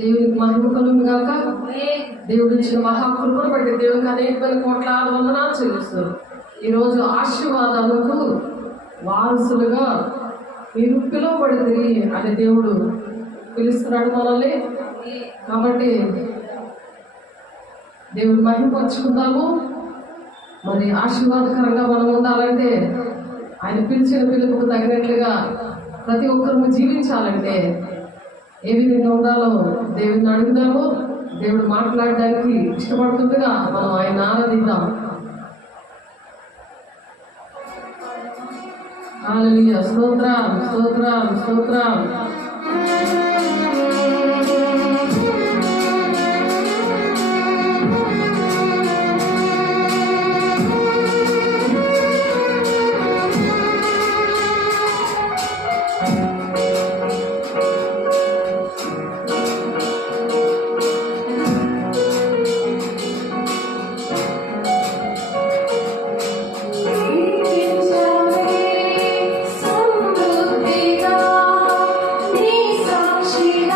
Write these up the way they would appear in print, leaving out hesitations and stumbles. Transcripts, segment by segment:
దేవునికి మహిమ కలుగును గాక. దేవుడు ఇచ్చిన మహాకృపను బట్టి దేవునికి అనేకమైన కోట్లాది వందనాలు చెల్లిస్తారు. ఈరోజు ఆశీర్వాదాలకు వారసులుగా మీరు పిలువబడితే అని దేవుడు పిలుస్తున్నాడు మనల్ని. కాబట్టి దేవుని మహిమపరుచుకుందాము. మరి ఆశీర్వాదకరంగా మనం ఉండాలంటే, ఆయన పిలిచిన పిలుపుకు తగినట్లుగా ప్రతి ఒక్కరు జీవించాలంటే ఏ విధంగా ఉండాలో దేవుడిని అడుగుదాము. దేవుడు మాట్లాడడానికి ఇష్టపడుతుండగా మనం ఆయన ఆరాధిద్దాం. హల్లెలూయా, స్తోత్రం స్తోత్రం స్తోత్రం. సమృద్ధిగా నీ సాక్షి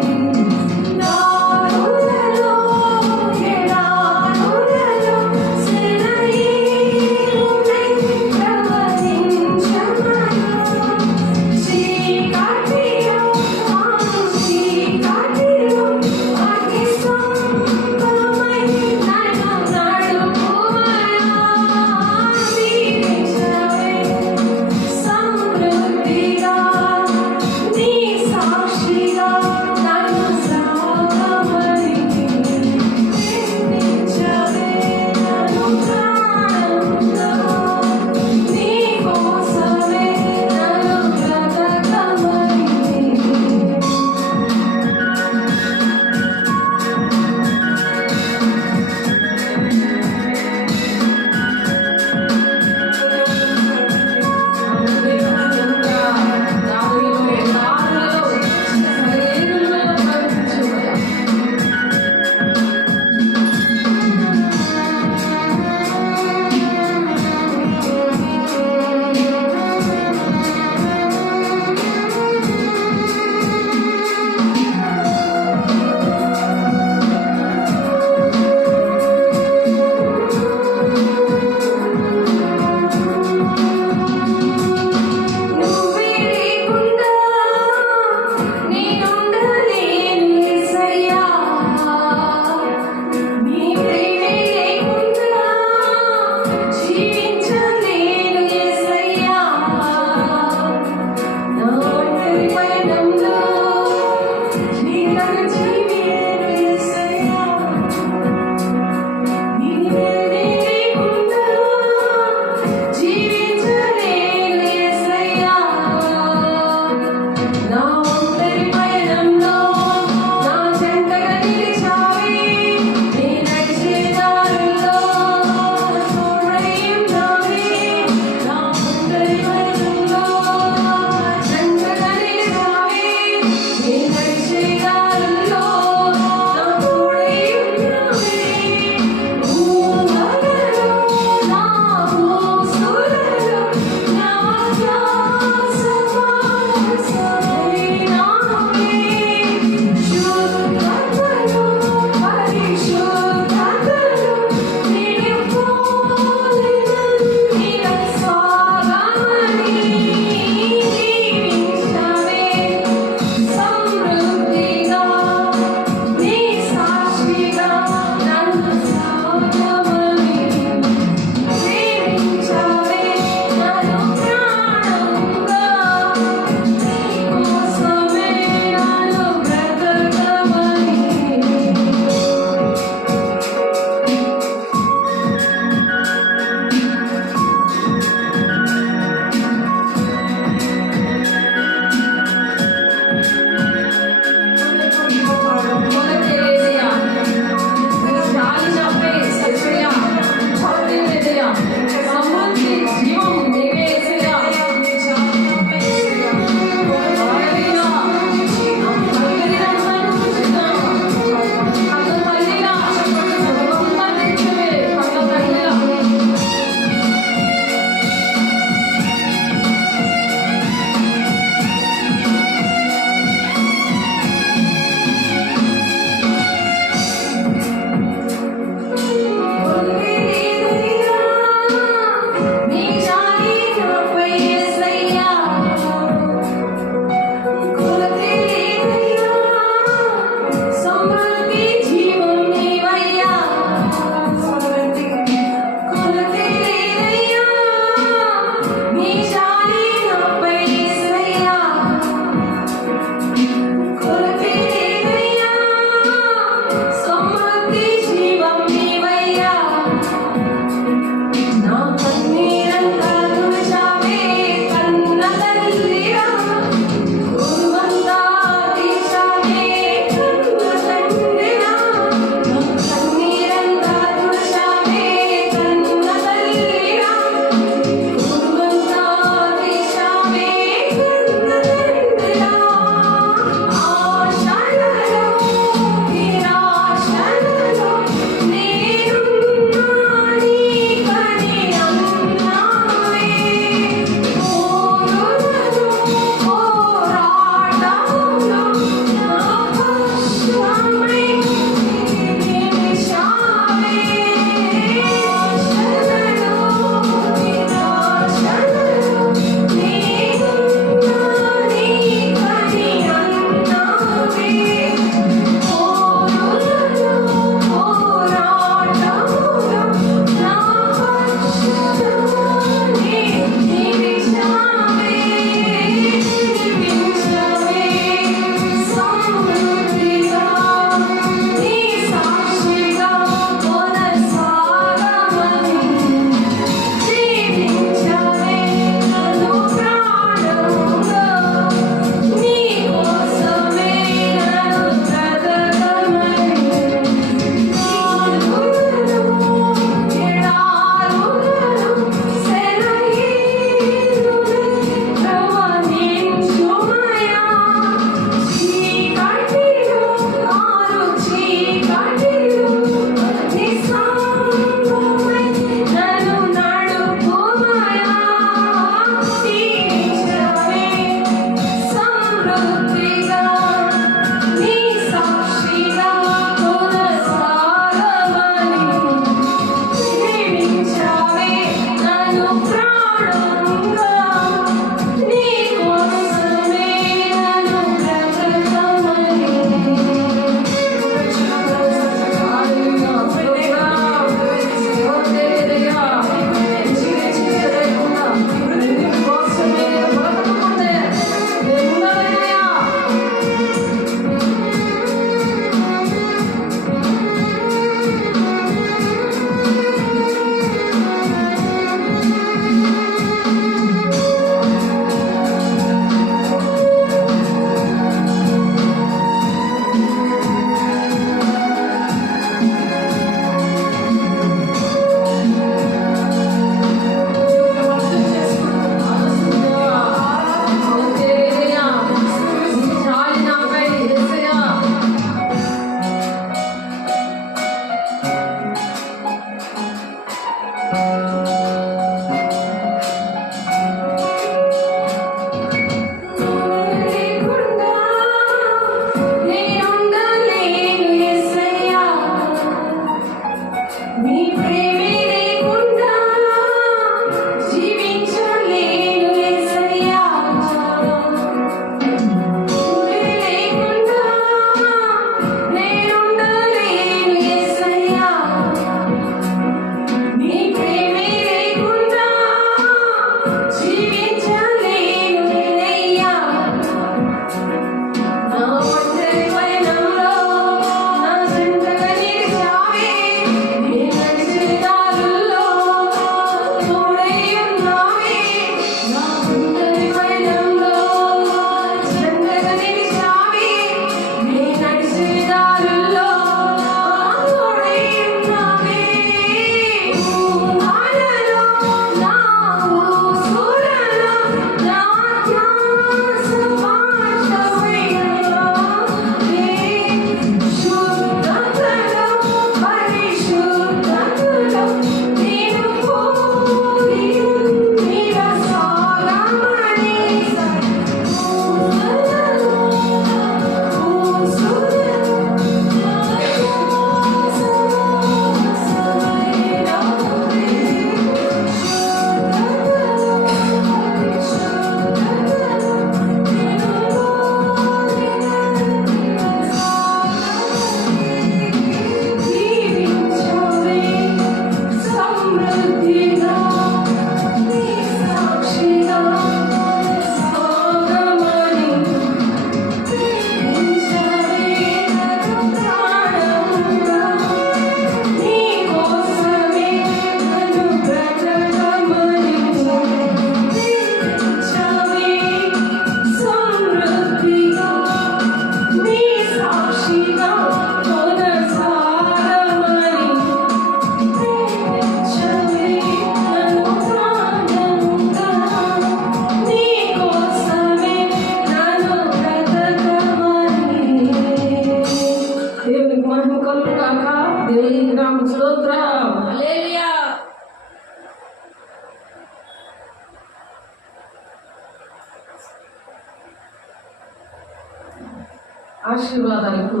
ఆశీర్వాదాలకు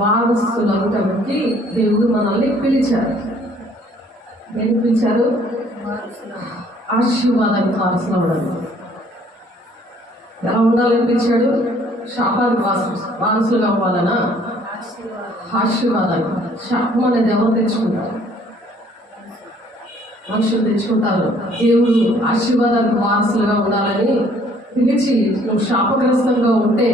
వారసులవటానికి దేవుడు మనల్ని పిలిచారు. ఏం పిలిచారు? ఆశీర్వాదానికి వారసులు అవ్వడానికి. ఎలా ఉండాలని పిలిచాడు? శాపానికి వారసులుగా అవ్వాలనా? ఆశీర్వాదానికి. శాపం అనేది ఎవరు తెచ్చుకుంటారు? మనుషులు తెచ్చుకుంటారు. దేవుడు ఆశీర్వాదానికి వారసులుగా ఉండాలని పిలిచి నువ్వు శాపగ్రస్తంగా ఉంటే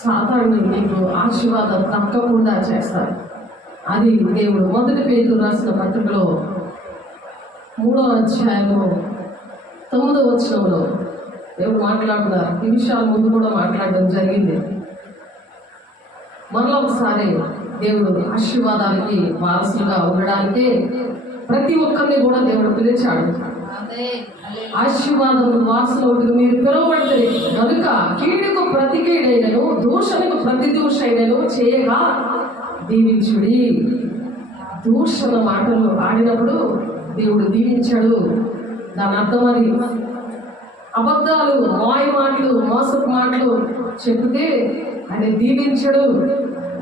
సాతాను నీకు ఆశీర్వాదం తప్పకుండా చేస్తాడు. అది దేవుడు 1 పేతురు రాసిన పత్రికలో 3వ అధ్యాయము 9వ వచనంలో దేవుడు మాట్లాడుతున్నారు. ఈ విషయాల ముందు కూడా మాట్లాడడం జరిగింది. మరలా ఒకసారి దేవుడు ఆశీర్వాదానికి వారసులుగా ఉండడానికి ప్రతి ఒక్కరిని కూడా దేవుడు పిలిచాడు. ఆశీర్వాదం వారసులకు మీరు పిలువబడతారు కనుక కీడుకు ప్రతి కీడైనను దూషణకు ప్రతి దూషైనను చేయగా దీవించుడి. దూషణ మాటలు ఆడినప్పుడు దేవుడు దీవించాడు. దాని అర్థం అది. అబద్ధాలు, మాయ మాటలు, మోసపు మాటలు చెప్తే ఆయన దీవించడు.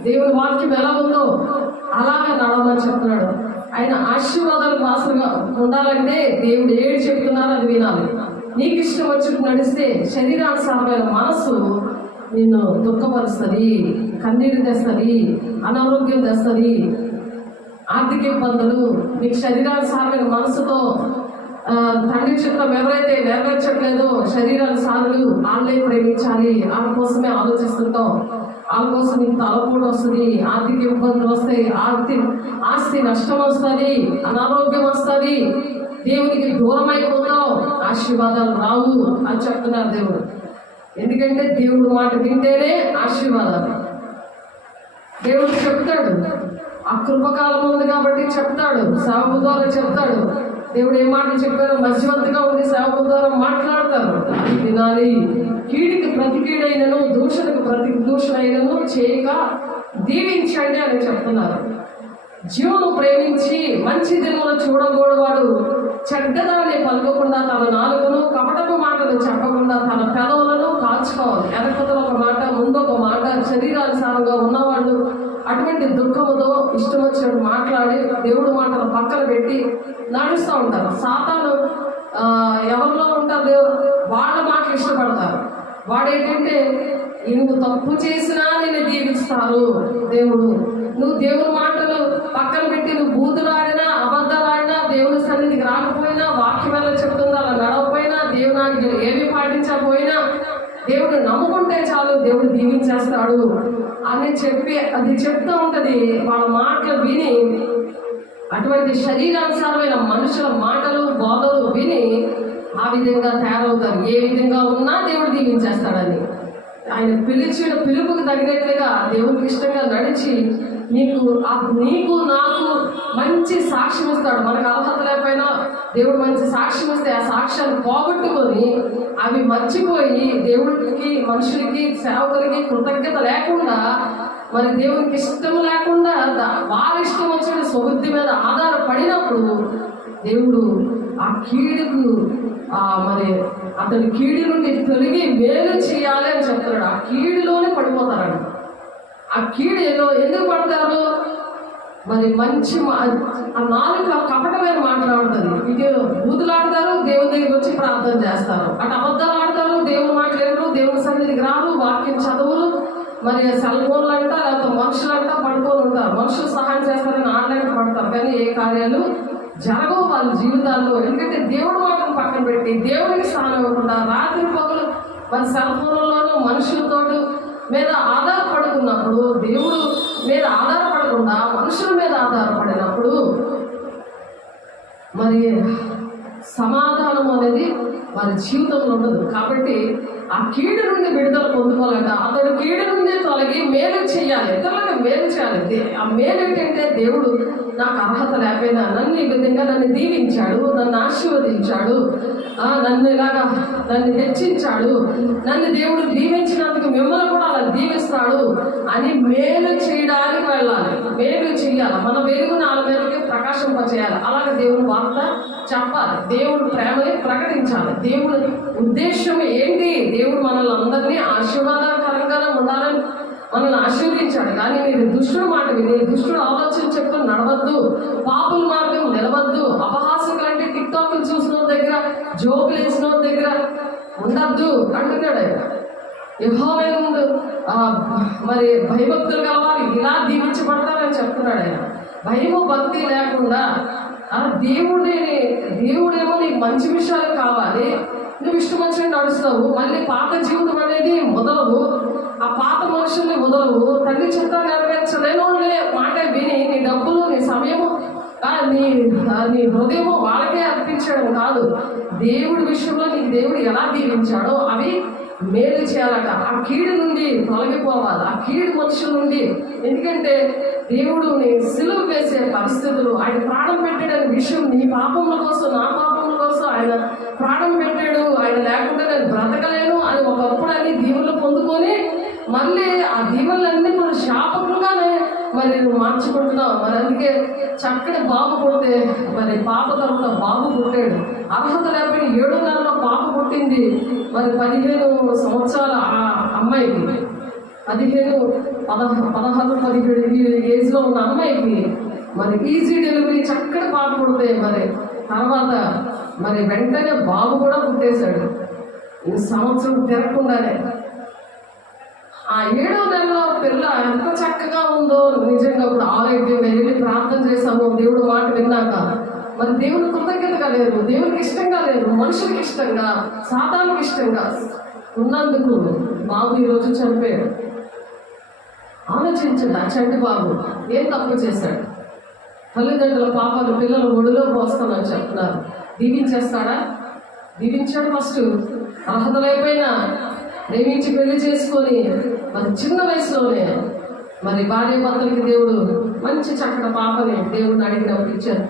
దేవుని వాక్యం ఎలా ఉందో అలాగా నడవమని చెప్తున్నాడు. ఆయన ఆశీర్వాదాలు వాసనగా ఉండాలంటే దేవుడు ఏడు చెప్తున్నారో అది వినాలి. నీకు ఇష్టం వచ్చినట్టు నడిస్తే శరీరానుసారమైన మనసు నిన్ను దుఃఖపరుస్తుంది, కన్నీరు తెస్తుంది, అనారోగ్యం తెస్తుంది, ఆర్థిక ఇబ్బందులు. నీకు శరీరానుసారమైన మనసుతో తండ్రి చిత్తం ఎవరైతే నెరవేర్చట్లేదో శరీరానుసారులు వాళ్ళే ప్రేమించాలి, వాళ్ళ కోసమే ఆలోచిస్తుంటాం. వాళ్ళ కోసం నీకు తలపోటు వస్తుంది, ఆర్థిక ఇబ్బందులు వస్తాయి, ఆస్తి నష్టం వస్తుంది, అనారోగ్యం వస్తుంది, దేవునికి దూరం అయిపోతావు, ఆశీర్వాదాలు రావు అని చెప్తున్నారు దేవుడు. ఎందుకంటే దేవుడు మాట వింటేనే ఆశీర్వాదాలు. దేవుడు చెప్తాడు, ఆ కృపకాలం ఉంది కాబట్టి చెప్తాడు, సేవకు ద్వారా చెప్తాడు. దేవుడు ఏ మాటలు చెప్పారో మధ్యవర్తిగా ఉండి సేవకు ద్వారా మాట్లాడతారు. వినాలి. కీడికి ప్రతి కీడైనను దూషణకు ప్రతి దూషణైనను చేయక దీవించండి అని చెప్తున్నారు. జీవను ప్రేమించి మంచి దినములు చూడకూడవాడు చెడ్డదాన్ని పలుకకుండా తన నాలుకను కపటపు మాటలు చెప్పకుండా తన పెదవులను కాచుకోవాలి. వెనకతో ఒక మాట, ముందొక మాట, శరీరానుసారంగా ఉన్నవాడు అటువంటి దుఃఖముతో ఇష్టం వచ్చినట్టు మాట్లాడి దేవుడు మాటలు పక్కన పెట్టి నడుస్తూ ఉంటారు. సాతాను ఎవరిలో ఉంటారు? వాళ్ళ మాటలు ఇష్టపడతారు. వాడేంటంటే నువ్వు తప్పు చేసినా నేను దీవిస్తారు దేవుడు. నువ్వు దేవుని మాటలు పక్కన పెట్టి నువ్వు బూతులాడినా, అబద్ధాలాడినా, దేవుని సన్నిధికి రాకపోయినా, వాక్యం ఎలా చెప్తుందో అలా నడవపోయినా, దేవుని ఏమి పాటించకపోయినా, దేవుడు నమ్ముకుంటే చాలు దేవుడు దీవించేస్తాడు అని చెప్పి అది చెప్తూ ఉంటది. వాళ్ళ మాటలు విని అటువంటి శరీరానుసారమైన మనుషుల మాటలు బోధలు విని ఆ విధంగా తయారవుతారు. ఏ విధంగా ఉన్నా దేవుడు దీవించేస్తాడని. ఆయన పిలిచిన పిలుపుకు తగినట్లుగా దేవుడికి ఇష్టంగా నడిచి నీకు నాకు మంచి సాక్ష్యం ఇస్తాడు. మనకు అర్హత లేకపోయినా దేవుడు మంచి సాక్ష్యం ఇస్తే ఆ సాక్ష్యాన్ని పోగొట్టుకొని అవి మర్చిపోయి దేవుడికి, మనుషులకి, సేవకులకి కృతజ్ఞత లేకుండా, మరి దేవునికి ఇష్టం లేకుండా వారి ఇష్టం వచ్చిన స్వబుద్ధి మీద ఆధారపడినప్పుడు దేవుడు ఆ కీడుకు మరి అతని కీడు నుండి తొలగి మేలు చేయాలి అని చెప్తున్నాడు. ఆ కీడులోనే పడిపోతారండి. ఆ కీడు ఎందుకు పడతారు? మరి మంచి ఆ నాలుక కపటమైన మాట్లాడుతుంది. ఇటు బూతులాడతారు, దేవుని దగ్గరికి వచ్చి ప్రార్థన చేస్తారు. అటు అబద్ధాలు ఆడతారు, దేవుని మాట్లాడరు, దేవుని సన్నిధికి రారు, వాక్యం చదువులు, మరి సెల్ ఫోన్లు అంట, లేకపోతే మనుషులు అంట పడుకొని ఉంటారు. మనుషులు సహాయం చేస్తారని ఆన్లైన్ పడతారు, కానీ ఏ కార్యాలు జరగవు వాళ్ళ జీవితాల్లో. ఎందుకంటే దేవుడు మాటను పక్కన పెట్టి దేవునికి స్థానం ఇవ్వకుండా రాత్రి పగులు మరి సెల్ ఫోన్లలోనూ మనుషులతో మీద ఆధారపడుతున్నప్పుడు, దేవుడు మీద ఆధారపడకుండా మనుషుల మీద ఆధారపడినప్పుడు మరి సమాధానం అనేది వారి జీవితంలో ఉండదు. కాబట్టి ఆ కీడు నుండి విడుదల పొందుకోవాలంట. అతడు కీడు నుండి తొలగి మేలు చేయాలి, ఇతరులకు మేలు చేయాలి. ఆ మేలు ఏంటంటే దేవుడు నాకు అర్హత లేకపోయినా నన్ను ఈ విధంగా నన్ను దీవించాడు, నన్ను ఆశీర్వదించాడు, నన్ను హెచ్చించాడు, నన్ను దేవుడు దీవించినందుకు మిమ్మల్ని కూడా అలా దీవిస్తాడు అని మేలు చేయడానికి వెళ్ళాలి. మేలు చేయాలి, మన వెలుగు నాలుగు మేలుకి ప్రకాశింపచేయాలి. అలాగే దేవుని వార్త చెప్పాలి, దేవుడు ప్రేమని ప్రకటించాలి. దేవుడి ఉద్దేశం ఏంటి? దేవుడు మనల్ని అందరినీ ఆశీర్వాదకరంగానే ఉండాలని సెలవిచ్చాడు. కానీ మీరు దుష్టుడు మాట విని దుష్టుడు ఆలోచన చెప్పుకొని నడవద్దు, పాపుల మార్గం నిలవద్దు, అపహాసకులు అంటే టిక్ టాక్లు చూసిన దగ్గర, జోకులు వేసిన దగ్గర ఉండద్దు అంటున్నాడు ఆయన. యెహోవా యందు మరి భయభక్తులు గలవారు ఇలా దీవించబడతారని చెప్తున్నాడు ఆయన. భయము భక్తి లేకుండా దేవుడేమో నీకు మంచి విషయాలు కావాలి, నువ్వు ఇష్టం వచ్చినట్టు నడుస్తావు, మళ్ళీ పాత జీవితం అనేది మొదలవు, ఆ పాత మనుషుల్ని మొదలవు, తల్లి చిత్త నెరవేర్చలేను మాట విని నీ డబ్బులు నీ సమయము నీ హృదయము వాళ్ళకే అర్పించడం కాదు, దేవుడి విషయంలో నీకు దేవుడు ఎలా దీవించాడో అవి మేలు చేయాలట. ఆ కీడు నుండి తొలగిపోవాలి, ఆ కీడు మనుషుల నుండి. ఎందుకంటే దేవుడు నీ సిలువ వేసే పరిస్థితులు, ఆయన ప్రాణం పెట్టాడనే విషయం నీ పాపముల కోసం నా పాపముల కోసం ఆయన ప్రాణం పెట్టాడు, ఆయన లేకుండా నేను బ్రతకలేను అని ఒకప్పుడు అన్ని దీవులు పొందుకొని మళ్ళీ ఆ దీవులన్నీ మనం శాపకంగానే మరి మార్చుకుంటున్నాం. మరి అందుకే చక్కటి బాబు పుడితే మరి పాప తరపున బాబు పుట్టాడు. అర్హత లేకపోయిన 7 నెలల్లో పాప పుట్టింది. మరి 15 సంవత్సరాల ఆ అమ్మాయికి, 16-17 ఏజ్లో ఉన్న అమ్మాయికి మరి ఈజీ డెలివరీ చక్కటి పాప పుడితే మరి తర్వాత మరి వెంటనే బాబు కూడా పుట్టేశాడు. ఈ సంవత్సరం తిరగకుండానే ఆ 7వ నెలలో పిల్ల ఎంత చక్కగా ఉందో నిజంగా. ఇప్పుడు ఆరోగ్యంగా వెళ్ళి ప్రార్థన చేశాము దేవుడు మాట విన్నాక. మరి దేవుని కృతజ్ఞతగా లేరు, దేవునికి ఇష్టంగా లేరు, మనుషులకి ఇష్టంగా, సాతానికి ఇష్టంగా ఉన్నందుకు బాబు ఈరోజు చనిపోయాడు. ఆలోచించండి, ఆ చంటి బాబు ఏం తప్పు చేశాడు? తల్లిదండ్రుల పాపాలు పిల్లలు ఒడిలో పోస్తామని చెప్తున్నారు. దీవించేస్తాడా? దీవించాడు. ఫస్ట్ అర్హత లేకపోయినా ప్రేమించి పెళ్లి చేసుకొని మరి చిన్న వయసులోనే మరి భార్య భర్తలకి దేవుడు మంచి చక్కటి పాపని దేవుడిని అడిగినప్పుడు ఇచ్చారు.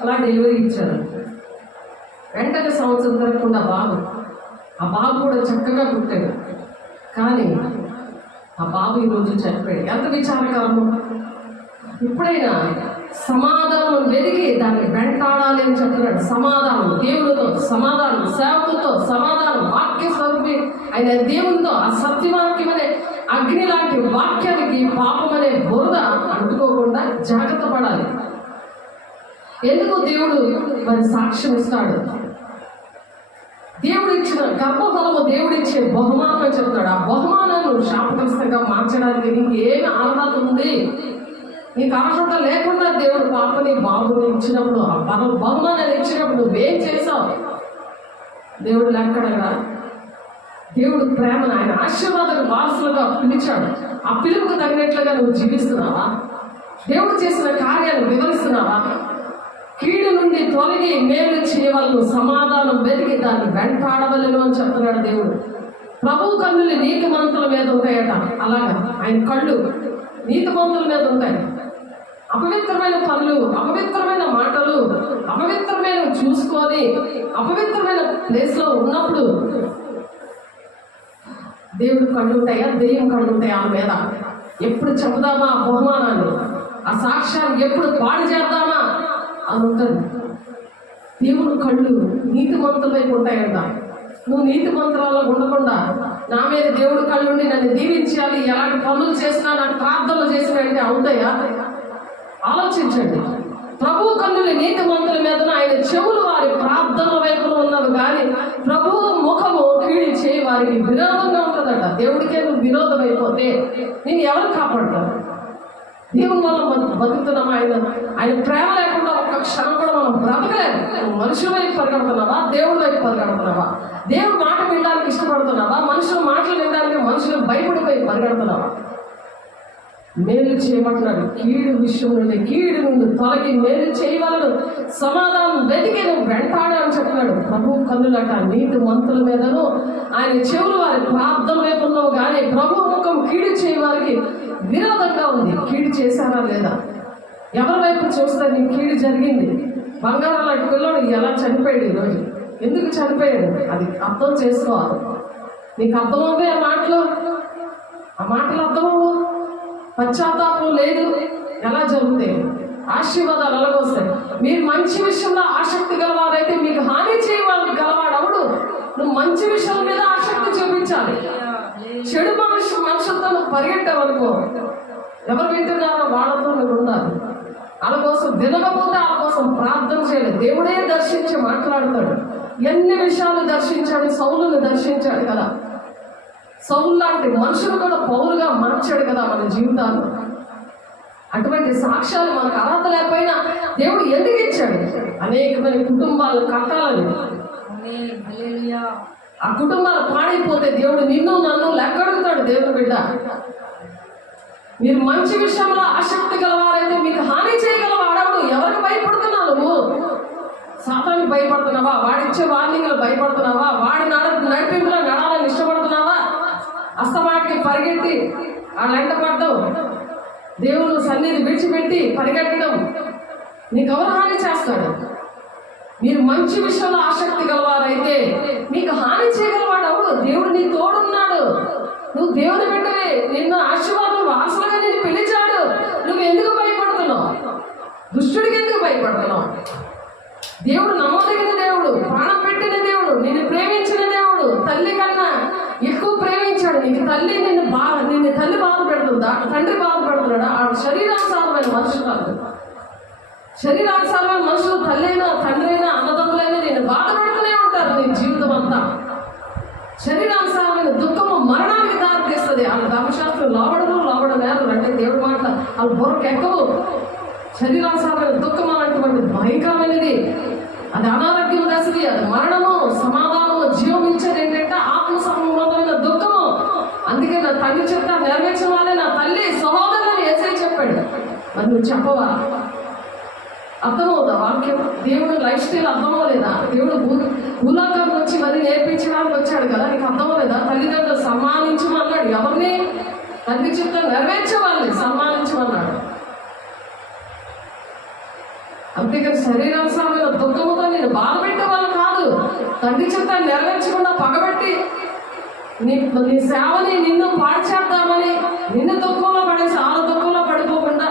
అలా డెలివరీ ఇచ్చారు. వెంటనే సంవత్సరం తిరగకుండా ఆ బాబు కూడా చక్కగా పుట్టాడు. కానీ ఆ బాబు ఈరోజు చనిపోయాడు. ఎంత విచారకరము! ఎప్పుడైనా సమాధానం వెతికి దాన్ని వెంటాడాలి అని చెప్తున్నాడు. సమాధానం దేవుడితో, సమాధానం సేవకులతో, సమాధానం వాక్య స్వరూపి ఆయన దేవునితో, ఆ సత్యవాక్యం అనే అగ్ని లాంటి వాక్యానికి పాపం అనే బురద అంటుకోకుండా జాగ్రత్త పడాలి. ఎందుకు దేవుడు మరి సాక్ష్యం ఇస్తాడు? దేవుడు ఇచ్చిన గర్భఫలము దేవుడిచ్చే బహుమానం అని చెప్తున్నాడు. ఆ బహుమానాన్ని శాపగ్రస్తంగా మార్చడానికి నీకు ఏమి అర్హత ఉంది? నీకు అర్హత లేకుండా దేవుడు పాపని బాబుని ఇచ్చినప్పుడు, ఆ బహుమానాన్ని ఇచ్చినప్పుడు నువ్వేం చేసావు? దేవుడు లెక్కడగా దేవుడు ప్రేమను ఆయన ఆశీర్వాదాలు వారసులుగా పిలిచాడు. ఆ పిలుపుకు తగినట్లుగా నువ్వు జీవిస్తున్నావా? దేవుడు చేసిన కార్యాలు వివరిస్తున్నావా? కీడు నుండి తొలగి మేలు చేయవలను, సమాధానం వెతికి దాన్ని వెంటాడవలను అని చెప్తున్నాడు దేవుడు. ప్రభు కన్నులు నీతిమంతుల మీద ఉంటాయట. అలాగా ఆయన కళ్ళు నీతిమంతుల మీద ఉంటాయి. అపవిత్రమైన పనులు, అపవిత్రమైన మాటలు, అపవిత్రమైన చూసుకొని అపవిత్రమైన ప్లేస్లో ఉన్నప్పుడు దేవుడు కళ్ళు ఉంటాయా? దెయ్యం కళ్ళు ఉంటాయా ఆమె మీద? ఎప్పుడు చెబుదామా ఆ బహుమానాన్ని, ఆ సాక్ష్యాన్ని ఎప్పుడు పాడు చేద్దామా అని ఉంటుంది. దేవుడు కళ్ళు నీతిమంతుల వైపు ఉంటాయంట. నువ్వు నీతిమంతురాల్లో ఉండకుండా నా మీద దేవుడు కళ్ళుండి నన్ను దీవించాలి, ఎలాంటి పనులు చేసినా నాకు ప్రార్థనలు చేసినంటే అవుతాయా? ఆలోచించండి. ప్రభు కన్నులు నీతిమంతుల మీద, ఆయన చెవులు వారి ప్రార్థనల వైపులో ఉన్నవి. కానీ ప్రభు ముఖము కీడి చేయి వారికి విరోధంగా ఉంటుందట. దేవుడికే నువ్వు విరోధం అయిపోతే నేను ఎవరు కాపాడతారు? దేవుని వల్ల బతుకుతున్నాం. ఆయన ప్రేమ లేకుండా ఒక్క క్షణం కూడా మనం బ్రతకలేదు. మనుషుల వైపు పరిగెడుతున్నావా? దేవుడి వైపు పరిగెడుతున్నావా? దేవుడు మాట వినడానికి ఇష్టపడుతున్నావా? మనుషుల మాటలు వినడానికి మనుషులకు భయపడిపోయి పరిగెడుతున్నావా? మేలు చేయమంటున్నాడు. కీడు విషయం నుండి, కీడు నుండి తొలగి మేలు చేయవలను, సమాధానం వెతికి నువ్వు వెంటాడు అని చెప్తున్నాడు. ప్రభు కన్నులట నీతి మంతుల మీదను, ఆయన చెవులు వారి ప్రార్థన వైపు ఉన్నావు. కానీ ప్రభు ముఖం కీడు చేయవారికి విరోధంగా ఉంది. కీడు చేశారా లేదా? ఎవరి వైపు చూస్తే నీకు కీడు జరిగింది? బంగారం లాంటి పిల్లడు ఎలా చనిపోయాడు ఈరోజు? ఎందుకు చనిపోయాడు? అది అర్థం చేసుకోవాలి. నీకు అర్థమవుతాయి ఆ మాటలు అర్థమవు. పశ్చాత్తాపం లేదు, ఎలా జరుగుతాయి? ఆశీర్వాదాలు ఎలాగొస్తాయి? మీరు మంచి విషయంలో ఆసక్తి గలవారైతే మీకు హాని చేయవాళ్ళు గలవాడు అవుడు. నువ్వు మంచి విషయాల మీద ఆసక్తి చూపించాలి. చెడు మనుషులతో నువ్వు పరిగెట్టావనుకో, ఎవరు వింటున్నారో వాళ్ళతో నువ్వు ఉండాలి. వాళ్ళ కోసం వినకపోతే వాళ్ళ కోసం ప్రార్థన చేయాలి. దేవుడే దర్శించి మాట్లాడతాడు. ఎన్ని విషయాలు దర్శించాడు, సౌలుని దర్శించాడు కదా. సౌలు లాంటి మనుషులు కూడా పౌలుగా మార్చాడు కదా మన జీవితాలు. అటువంటి సాక్ష్యాలు మనకు అర్హత లేకపోయినా దేవుడు ఎందుకు ఇచ్చాడు? అనేకమైన కుటుంబాలు కట్టాలని. ఆ కుటుంబాలు పాడైపోతే దేవుడు నిన్ను నన్ను లెక్కడుగుతాడు. దేవుడు బిడ్డ, మీరు మంచి విషయంలో ఆసక్తి గలవారైతే మీకు హాని చేయగలవాడవుడు. ఎవరికి భయపడుతున్నావు నువ్వు? సాతానికి భయపడుతున్నావా? వాడిచ్చే వార్నింగ్లు భయపడుతున్నావా? వాడి నడిపింపులో నడాలని ఇష్టపడుతున్నావా? అస్తమాటికి పరిగెట్టి వాళ్ళ వెంట పడ్డం, దేవుడు సన్నిధి విడిచిపెట్టి పరిగెట్టడం నీకు ఎవరు హాని చేస్తాడు? మీరు మంచి విషయంలో ఆసక్తి గలవారైతే మీకు హాని చేయగలవాడు ఎవడు? దేవుడు నీ తోడున్నాడు. నువ్వు దేవుని బిడ్డవే. నిన్ను ఆశీర్వాదం వారసులుగా నేను పిలిచాడు. నువ్వు ఎందుకు భయపడుతున్నావు? దుష్టుడికి ఎందుకు భయపడుతున్నావు? దేవుడు నమ్మదగిన దేవుడు, ప్రాణం పెట్టిన దేవుడు, నిన్ను ప్రేమించిన దేవుడు. తల్లి కన్నా ఎక్కువ ప్రేమించాడు. నీకు తల్లి నిన్ను తల్లి బాధ పెడుతుందా? తండ్రి బాధ పెడుతున్నాడా? ఆ శరీరానుసారమైన మనుషులు కాదు. శరీరానుసారమైన మనుషులు తల్లైనా తండ్రైనా అన్నదమ్ములైనా నేను బాధ పెడుతూనే ఉంటారు నీ జీవితం అంతా. శరీరానుసారమైన దుఃఖము మరణానికి దారితీస్తుంది. వాళ్ళ ధర్మశాస్త్రం లోబడనేరు అంటే దేవుడి మాట వాళ్ళ బుర్రకు ఎక్కవు. శరీరానుసారమైన దుఃఖం అనేటువంటి భయంకరమైనది. అది అనారోగ్యం దశది, అది మరణము, సమాధానము, జీవం ఇచ్చేది ఏంటంటే ఆత్మ సంబంధమైన దుఃఖము. అందుకే నా తల్లి చెప్త నెరవేర్చిన వాళ్ళే నా తల్లి సహోదరుని ఏసై చెప్పాడు. మరి నువ్వు చెప్పవా? అర్థమవుదా వాక్యం? దేవుడు లైఫ్ స్టైల్ అర్థమవలేదా? దేవుడు భూలోకానికి వచ్చి మరి నేర్పించడానికి వచ్చాడు కదా, నీకు అర్థమవలేదా? తల్లిదండ్రులు సన్మానించమన్నాడు. ఎవరిని? తల్లి చెప్తే నెరవేర్చే వాళ్ళని సన్మానించమన్నాడు. అంతేకాని శరీరానుసారమైన దుఃఖముతో నేను బాధ పెట్టే వాళ్ళు కాదు. తండ్రి చెప్తే నెరవేర్చకుండా పగబెట్టి నీ సేవని నిన్ను పాడు చేద్దామని నిన్ను దుఃఖంలో పడేసి వాళ్ళ దుఃఖంలో పడిపోకుండా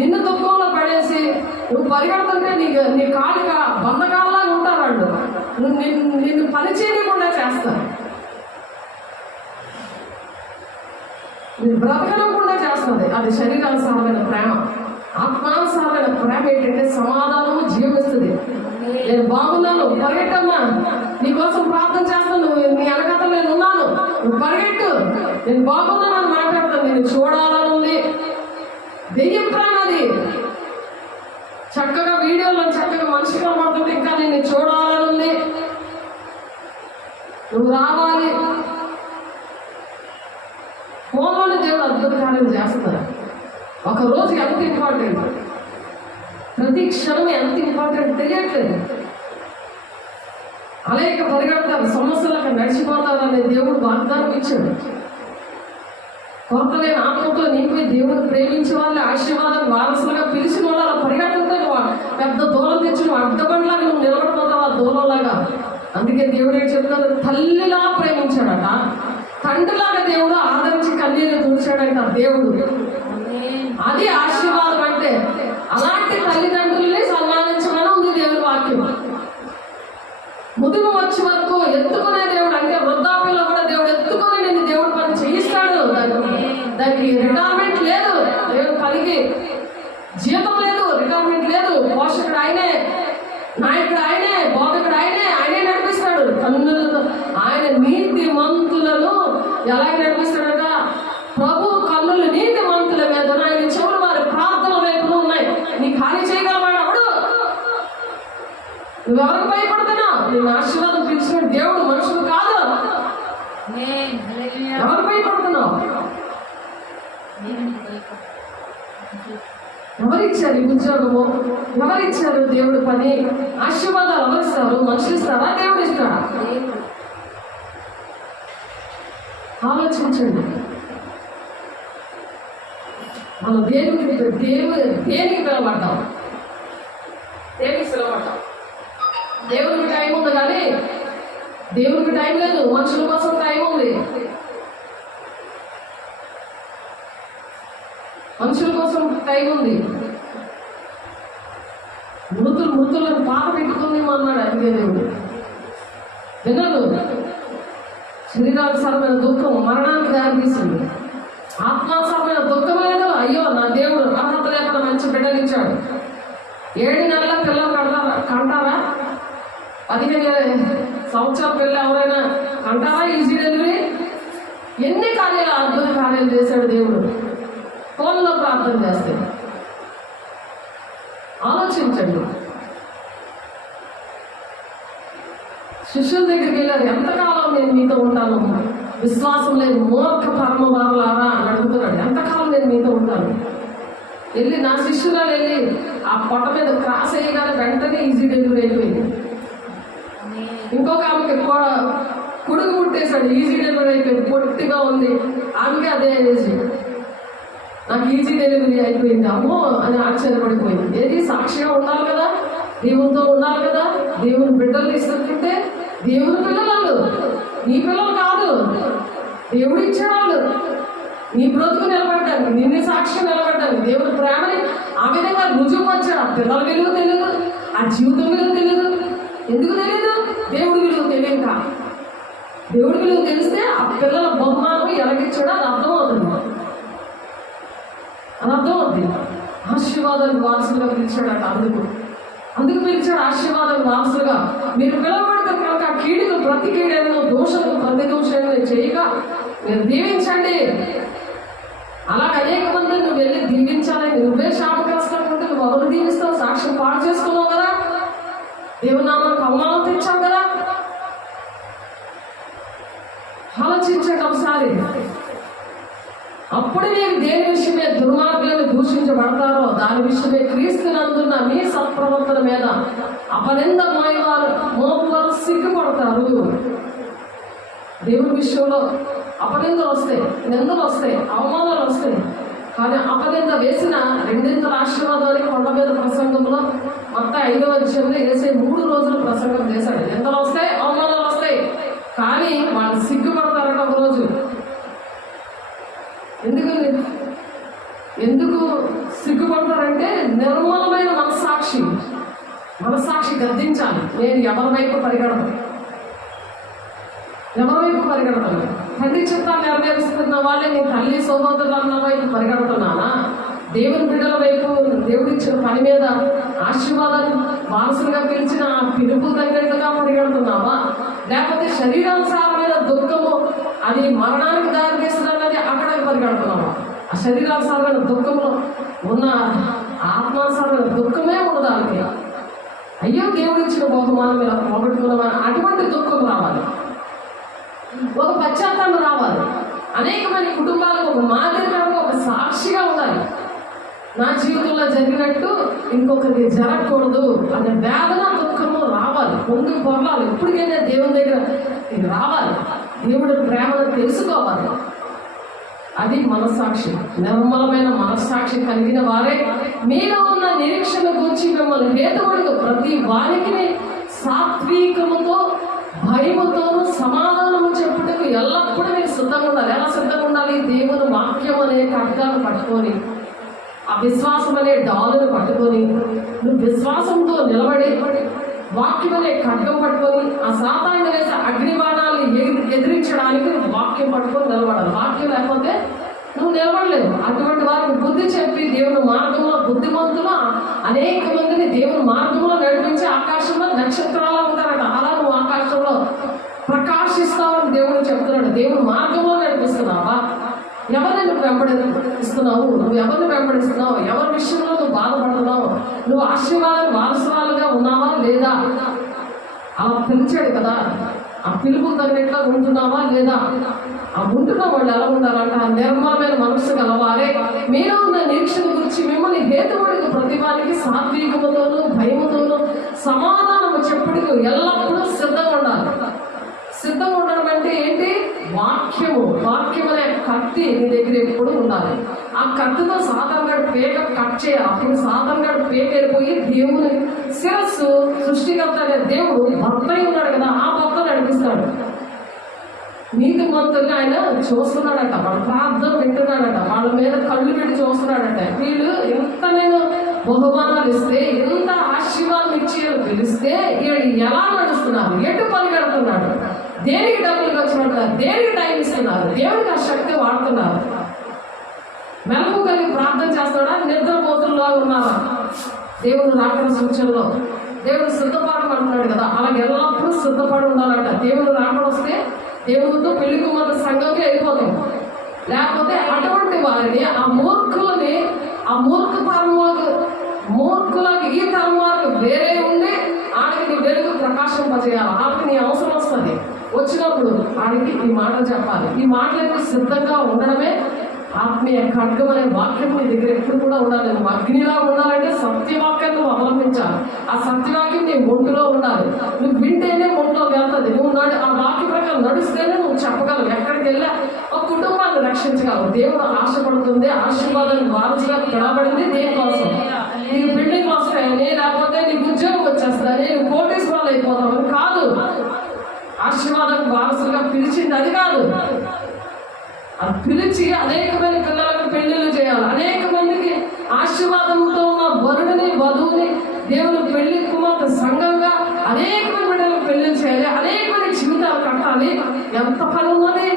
నిన్ను దుఃఖంలో పడేసి నువ్వు పరిగెడుతుంటే నీ కాలుగా బంధకాల్లాగా ఉంటారు వాళ్ళు. నిన్ను పని చేయకుండా చేస్తారు, నేను బ్రతకకుండా చేస్తుంది. అది శరీరానుసారమైన ప్రేమ. ఆత్మానుసారమైన ప్రేమ ఏంటంటే సమాధానము, జీవిస్తుంది. నేను బాగున్నాను, పరిగెట్టమ్మా, నీకోసం ప్రార్థన చేస్తాను, నీ వెనకత నేను ఉన్నాను, నువ్వు పరిగెట్టు, నేను బాగున్నాను అని మాట్లాడతాను. నేను చూడాలని ఉంది. దెయ్యం ప్రేమ అది. చక్కగా వీడియోలో చక్కగా మనిషి కనబడుతుంది, ఇంకా నేను చూడాలని ఉంది, నువ్వు రావాలి. ఫోన్లోనే దేవుడు అద్భుత కార్యం చేస్తున్నారు. ఒక రోజు ఎంత ఇంపార్టెంట్, ప్రతి క్షణం ఎంత ఇంపార్టెంట్ తెలియట్లేదు. అనేక పరిగెడతారు, సమస్యలకు నడిచిపోతారు అనే దేవుడు వాగ్దానం ఇచ్చాడు. కొత్తలైన ఆత్మతో నింపి దేవుడు ప్రేమించే వాళ్ళని ఆశీర్వాదం వారసులుగా పిలిచిన వాళ్ళు అలా పరిగెడుతుంటే పెద్ద దూరం తెచ్చి నువ్వు అడ్డబండ్లాగా నువ్వు నిలబడిపోతావు ఆ దూరంలాగా. అందుకే దేవుడు ఏం చెప్తాడు? తల్లిలా ప్రేమించాడట, తండ్రిలాగా దేవుడు ఆదరించి కన్నీరు తుడిచాడంట దేవుడు. అది ఆశీర్వాదం అంటే. అలాంటి తల్లిదండ్రుల్ని సన్మానించమని ఉంది దేవుడి వాక్యం. ముదుగు వచ్చే వరకు ఎత్తుకునే దేవుడు, అంటే వృద్ధాప్యంలో కూడా దేవుడు ఎత్తుకుని నేను దేవుడు పని చేయిస్తాడు. దానికి రిటైర్మెంట్ లేదు, దేవుడి పనికి జీతం లేదు, రిటైర్మెంట్ లేదు. పోషకుడు ఆయనే, నాయకుడు ఆయనే, బోధకుడు ఆయనే, ఆయనే నడిపిస్తాడు. కన్నులతో ఆయన నీతి మంతులను ఎలా నడిపిస్తాడట? ప్రభు కన్నులు నీతి మంతుల మీద, ఆయన చెవులు వారి ప్రార్థన వైపులు ఉన్నాయి. నీ ఖాళీ చేయగలవాడు అవడు. నువ్వెవరికి భయపడుతున్నావు? నేను ఆశీర్వాదం పిలిచిన దేవుడు, మనుషులు కాదు. ఎవరు భయపడుతున్నావు? ఎవరిచ్చారు ఈ ఉద్యోగము? ఎవరిచ్చారు దేవుడు పని? ఆశీర్వాదాలు ఎవరిస్తారు? మనుషులు ఇస్తారా? దేవుడు ఇస్తాడా? ఆలోచించండి. మనం దేనికి పిలవడ్డాం? దేనికి పిలవడ్డాం? దేవునికి టైం ఉంది, కానీ దేవునికి టైం లేదు. మనుషుల కోసం టైం ఉంది. మనుషుల కోసం టైం ఉంది. మృతులను పాత పెట్టుకుంది అన్నాడు. అందుకే దేవుడు వినడు. శరీరానుసారమైన దుఃఖం మరణానికి దారితీస్తుంది. ఆత్మానుసారమైన దుఃఖం లేదు. అయ్యో నా దేవుడు అర్హత లేకుండా మంచి బిడ్డనిచ్చాడు. 7 నెలల పిల్లలు కంటారా? 15 సంవత్సరాల పిల్లలు ఎవరైనా కంటారా? Easy delivery. ఎన్ని కార్యాలు, అద్భుత కార్యాలు చేశాడు దేవుడు ఫోన్లో ప్రార్థన చేస్తే. ఆలోచించండి. శిష్యుల దగ్గరికి వెళ్ళారు. ఎంతకాలం నేను మీతో ఉంటాను? విశ్వాసం లేదు మూర్ఖ పరమ వారులారా అని అడుగుతున్నాడు. ఎంతకాలం నేను మీతో ఉంటాను? వెళ్ళి నా శిష్యురాలు వెళ్ళి ఆ పొట్ట మీద క్రాస్ అయ్యగానే వెంటనే ఈజీ డెలివరీ అయిపోయింది. ఇంకొక ఆమెకి కుడుగు పుట్టేశాడు, ఈజీ డెలివరీ అయిపోయింది. పొట్టిగా ఉంది, ఆమెకి అదే ఏజ్. నాకు ఈజీ డెలివరీ అయిపోయింది అమ్మో అని ఆశ్చర్యపడిపోయింది. ఏది సాక్షిగా ఉండాలి కదా, దేవునితో ఉండాలి కదా. దేవుని బిడ్డలు ఇస్తుంటే దేవుని పిల్లలు, నీ పిల్లలు కాదు, దేవుడు ఇచ్చేవాళ్ళు నీ బ్రతుకు నిలబడ్డానికి, నిన్ను సాక్షి నిలబడ్డానికి, దేవుని ప్రేమని ఆ విధంగా రుజువు వచ్చాడు. ఆ పిల్లల విలువ తెలియదు, ఆ జీవితం విలువ తెలియదు. ఎందుకు తెలియదు? దేవుడి విలువ తెలియక. దేవుడి విలువ తెలిస్తే ఆ పిల్లల బహుమానం ఎలాగిచ్చాడో అది అర్థమవుతుంది. అది అర్థమవుతుంది. ఆశీర్వాదానికి వారసులుగా పిలిచాడట. అందుకు పిలిచాడు ఆశీర్వాదానికి వారసులుగా. మీరు పిలవబడతారు కనుక కీడుకు ప్రతి కీడేమో, దోషకు ప్రతి దోషేమో చేయక మీరు దీవించండి. అలాగే అనేక మంది నువ్వు వెళ్ళి దీవించాలని, నువ్వే శాపగ్రస్తం ఉంటే నువ్వు ఎవరు దీవిస్తావు? సాక్ష్యం పాడు చేసుకున్నావు కదా, దేవుని నామానికి అవమానం తెచ్చావు కదా. ఆలోచించండి ఒకసారి. అప్పుడు మీరు దేని విషయమే దుర్మార్గులను దూషించబడతారో దాని విషయమే క్రీస్తునందున్న మీ సత్ప్రవర్తన మీద అపనింద మోపువారు సిగ్గుపడతారు. దేవుని విషయంలో అపనిందలు వస్తాయి, నిందలు వస్తాయి, అవమానాలు వస్తాయి. కానీ అపనింద వేసిన 2 ఆశీర్వాదాలు కొండ మీద ప్రసంగంలో మొత్తం 5వ అధ్యాయంలో వేసే 3 రోజులు ప్రసంగం చేశాడు. నిందలు వస్తాయి, అవమానాలు వస్తాయి, కానీ వాళ్ళు సిగ్గుపడతారట ఒక రోజు. ఎందుకు సిగ్గుపడతారంటే నిర్మలమైన మనస్సాక్షి గద్దించాలి. నేను ఎవరి వైపు పరిగెడతాను? తండ్రి చిత్తాన్ని నెరవేరుస్తున్న వాళ్ళే నేను తల్లి సోదరులు అన్న వైపు పరిగెడుతున్నానా? దేవుని బిడ్డల వైపు, దేవుడిచ్చిన పని మీద ఆశీర్వాదాన్ని వారసులుగా పిలిచిన ఆ పిలుపు తగ్గట్టుగా పరిగెడుతున్నావా? లేకపోతే శరీరానుసారమైన దుఃఖము అది మరణానికి దారితీస్తున్నది అక్కడికి పరిగెడుతున్నావా? ఆ శరీరానుసారమైన దుఃఖంలో ఉన్న ఆత్మానుసారమైన దుఃఖమే ఉండదానికి. అయ్యో దేవుడు ఇచ్చిన బహుమానం ఇలా పోగొట్టుకున్నామని అటువంటి దుఃఖం రావాలి, ఒక పశ్చాత్తాపం రావాలి. అనేకమంది కుటుంబాలకు ఒక మాదిరికరంగా, ఒక సాక్షిగా ఉండాలి. నా జీవితంలో జరిగినట్టు ఇంకొకరికి జరగకూడదు అనే వేదన దుఃఖము రావాలి, పొంగి పొరలాలి. ఎప్పటికైనా దేవుని దగ్గర ఇది రావాలి, దేవుడి ప్రేమను తెలుసుకోవాలి. అది మనస్సాక్షి. నిర్మలమైన మనస్సాక్షి కలిగిన వారే మీలో ఉన్న నిరీక్షణ గురించి మిమ్మల్ని హేతువుడికి ప్రతి వారికి సాత్వికముతో భయముతోనూ సమాధానము చెప్పుటకు ఎల్లప్పుడూ మీరు సిద్ధంగా ఉండాలి. ఎలా సిద్ధంగా ఉండాలి? దేవుని వాక్యం అనే ఖడ్గాను పట్టుకొని, ఆ విశ్వాసం అనే డాలును పట్టుకొని, నువ్వు విశ్వాసంతో నిలబడి వాక్యం అనే ఖడ్గం పట్టుకొని ఆ సాతాను వేసే అగ్నిబాణాలను ఎదిరించడానికి నువ్వు వాక్యం పట్టుకొని నిలబడాలి. వాక్యం లేకపోతే నువ్వు నిలబడలేవు. అటువంటి వారికి బుద్ధి చెప్పి దేవుని మార్గంలో బుద్ధిమంతులు అనేక మందిని దేవుని మార్గంలో నడిపించి ఆకాశంలో నక్షత్రాలు ఉంటారట. అలా నువ్వు ఆకాశంలో ప్రకాశిస్తావని దేవుడు చెప్తున్నాడు. దేవుని మార్గంలో నడిపిస్తున్నావా? ఎవరిని నువ్వు వెంబడిస్తున్నావు? నువ్వు ఎవరిని వెంబడిస్తున్నావు? ఎవరి విషయంలో నువ్వు బాధపడుతున్నావు? నువ్వు ఆశీర్వాదాలు వారసురాలుగా ఉన్నావా లేదా? అలా పిలిచాడు కదా, ఆ పిలుపు తగినట్లా ఉంటున్నావా లేదా? ఆ ఉంటున్న వాళ్ళు ఎలా ఉండాలంటే ఆ నిర్మలమైన మనస్సు గలవారే మీలో ఉన్న నిరీక్షణ గురించి మిమ్మల్ని హేతువుడికి ప్రతివానికి సాత్వికముతోనూ భయముతోనూ సమాధానము చెప్పుడికి ఎల్లప్పుడూ సిద్ధంగా ఉండాలి. సిద్ధంగా ఉండడం అంటే ఏంటి? వాక్యం అనే కత్తి నీ దగ్గర ఎప్పుడు ఉండాలి. ఆ కత్తితో సాధారణంగా పేక కట్ చేయాలి. అప్పుడు సాధారణంగా పేక వెళ్ళిపోయి దేవుని శిరస్సు సృష్టికర్త అనే దేవుడు భర్త ఉన్నాడు కదా, ఆ భర్త నడిపిస్తాడు. నీతి మంతుల్ని ఆయన చూస్తున్నాడట, వాళ్ళ ప్రార్థన వింటున్నాడట, వాళ్ళ మీద కళ్ళు పెట్టి చూస్తున్నాడట. వీళ్ళు ఎంత నేను బహుమానాలు ఇస్తే, ఎంత ఆశీర్వాదం ఇచ్చి పిలిస్తే వీళ్ళు ఎలా నడుస్తున్నారు, ఎటు పరిగెడుతున్నాడు? దేనికి డబ్బులు ఖర్చు పెడతారు, దేనికి టైం ఇస్తున్నారు, దేవునికి ఆ శక్తి వాడుతున్నారు. మెలకు కలిగి ప్రార్థన చేస్తాడా, నిద్రపోతుల్లో ఉన్నారా? దేవుడు రాకడ సూచనలో దేవుడు సిద్ధపడమంటున్నాడు కదా, అలాగే ఎల్లప్పుడూ సిద్ధపడి ఉండాలంట. దేవుడు రాకడ వస్తే దేవుడితో పెళ్లి కుమార్తె సంఘంకి అయిపోతాం. లేకపోతే అటువంటి వారిని, ఆ మూర్ఖులని, ఆ మూర్ఖులకు ఈ తరం వారికి వేరే ఉండి ఆడికి నీ వెలుగు ప్రకాశింపజేయాలి. ఆడికి నీ అవసరం వస్తుంది. వచ్చినప్పుడు ఆడికి ఈ మాటలు చెప్పాలి. ఈ మాటలకు సిద్ధంగా ఉండడమే ఆత్మీయ ఖడ్గం అనే వాక్యం నీ దగ్గర ఎప్పుడు కూడా ఉండాలి. నువ్వు అగ్నిలా ఉండాలంటే సత్యవాక్యాన్ని నువ్వు అవలంబించాలి. ఆ సత్యవాక్యం నీ ఒంటిలో ఉండాలి. నువ్వు వింటేనే ఒంట్లో వెళ్తుంది. నువ్వు ఆ వాక్య ప్రకారం నడుస్తేనే నువ్వు చెప్పగలవు. ఎక్కడికి వెళ్ళా ఒక కుటుంబాన్ని రక్షించగలవు. దేవుడు ఆశపడుతుంది, ఆశీర్వాదానికి వారసుగా పిలవబడింది దేనికోసం? నీకు బిల్డింగ్ వస్తాయని, లేకపోతే నీకు ఉద్యోగం వచ్చేస్తుందని, నువ్వు కోటీశ్వరాలు అయిపోతావని కాదు. ఆశీర్వాదానికి వారసులుగా పిలిచింది అది కాదు. అది పిలిచి అనేకమైన పిల్లలకు పెళ్లిళ్ళు చేయాలి. అనేక మందికి ఆశీర్వాదంతో ఉన్న వరుడిని, వధువుని దేవుని పెళ్లి కుమార్తె సంఘంగా అనేకమైన బిడ్డలకు పెళ్లిళ్ళు చేయాలి. అనేకమైన జీవితాలు కట్టాలి. ఎంత పని ఉన్నది?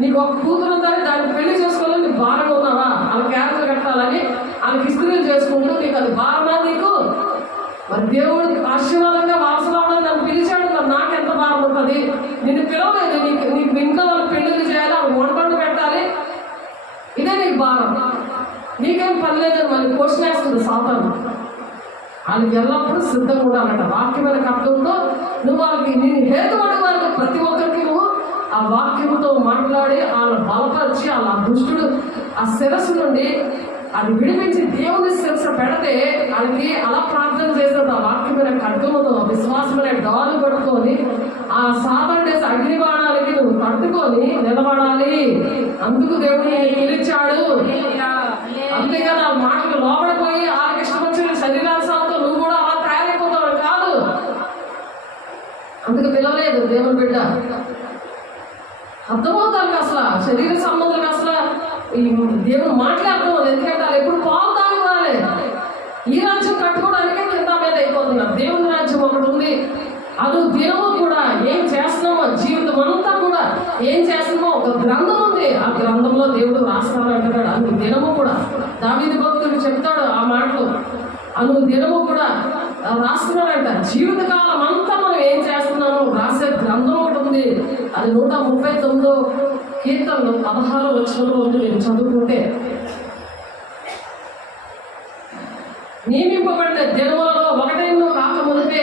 నీకు ఒక కూతురు ఉందని దాన్ని పెళ్లి చేసుకోవాలని నీకు భారంగా ఉన్నావా? వాళ్ళ క్యారెక్టర్ కట్టాలని వాళ్ళకి ఇస్త్రీలు చేసుకుంటూ నీకు అది భారమా? నీకు మరి దేవుడు ఆశీర్వాదంగా వారసురావడం నన్ను పిలిచాడు, మరి నాకెంత భారం ఉంటుంది? నిన్ను పిలవలేదు. నీకు ఇంట్లో వాళ్ళు పెళ్లిళ్ళు చేయాలి, అవి వంటలు పెట్టాలి, ఇదే నీకు భారం. నీకేం పని లేదని మళ్ళీ క్వశ్చన్ వేస్తుంది సాతాను. వాళ్ళకి ఎల్లప్పుడూ సిద్ధంగా ఉండాలంట. వాక్యమైన కర్తంతో నువ్వు వాళ్ళకి నేను హేతుపడి వారికి ప్రతి ఒక్కరికి నువ్వు ఆ వాక్యంతో మాట్లాడి వాళ్ళ బలపరిచి వాళ్ళ దుష్టుడు ఆ శిరస్సు నుండి అది విడిపించి దేవుని శిరస్సు పెడితే వాళ్ళకి అలా ప్రార్థన చేసేది. ఆ వాక్యమైన ఖడ్గముతో విశ్వాసమైన డాలు పట్టుకొని ఆ సాతాను అగ్ని బాణాలకి నువ్వు తట్టుకొని నిలబడాలి. అందుకు దేవుడు పిలిచాడు. అంతేగాని ఆ మాటలు లోపడిపోయి వాళ్ళకి ఇష్టం వచ్చిన శరీరాంశాలతో నువ్వు కూడా అలా తయారైపోతావు కాదు. అందుకు పిలవలేదు దేవుని బిడ్డ. అర్థమవుతారు అసలు శరీర సంబంధం అసలు ఈ దేవుడు మాట్లాడతాం. ఎందుకంటే వాళ్ళు ఎప్పుడు పాలు తాగవాలి. ఈ రాజ్యం కట్టుకోవడానికే కింద మీద అయిపోతున్నారు. దేవుని రాజ్యం ఒకటి ఉంది. అది దినము కూడా ఏం చేస్తున్నామో, జీవితం అంతా కూడా ఏం చేస్తున్నామో ఒక గ్రంథం ఉంది. ఆ గ్రంథంలో దేవుడు రాస్తాను అంటున్నాడు. అను దినము కూడా దావీదు భక్తుడు చెప్తాడు ఆ మాటలు. అను దినము కూడా రాస్తున్నాడంట. జీవితకాలం అంతా మనం ఏం చేస్తున్నామో రాసే గ్రంథం ఒకటి ఉంది. అది 139 కీర్తనలు 16 వచనంలో ఉంది. నేను చదువుకుంటే, నియమింపబడిన దినములలో ఒకటైనను కాక మునిపే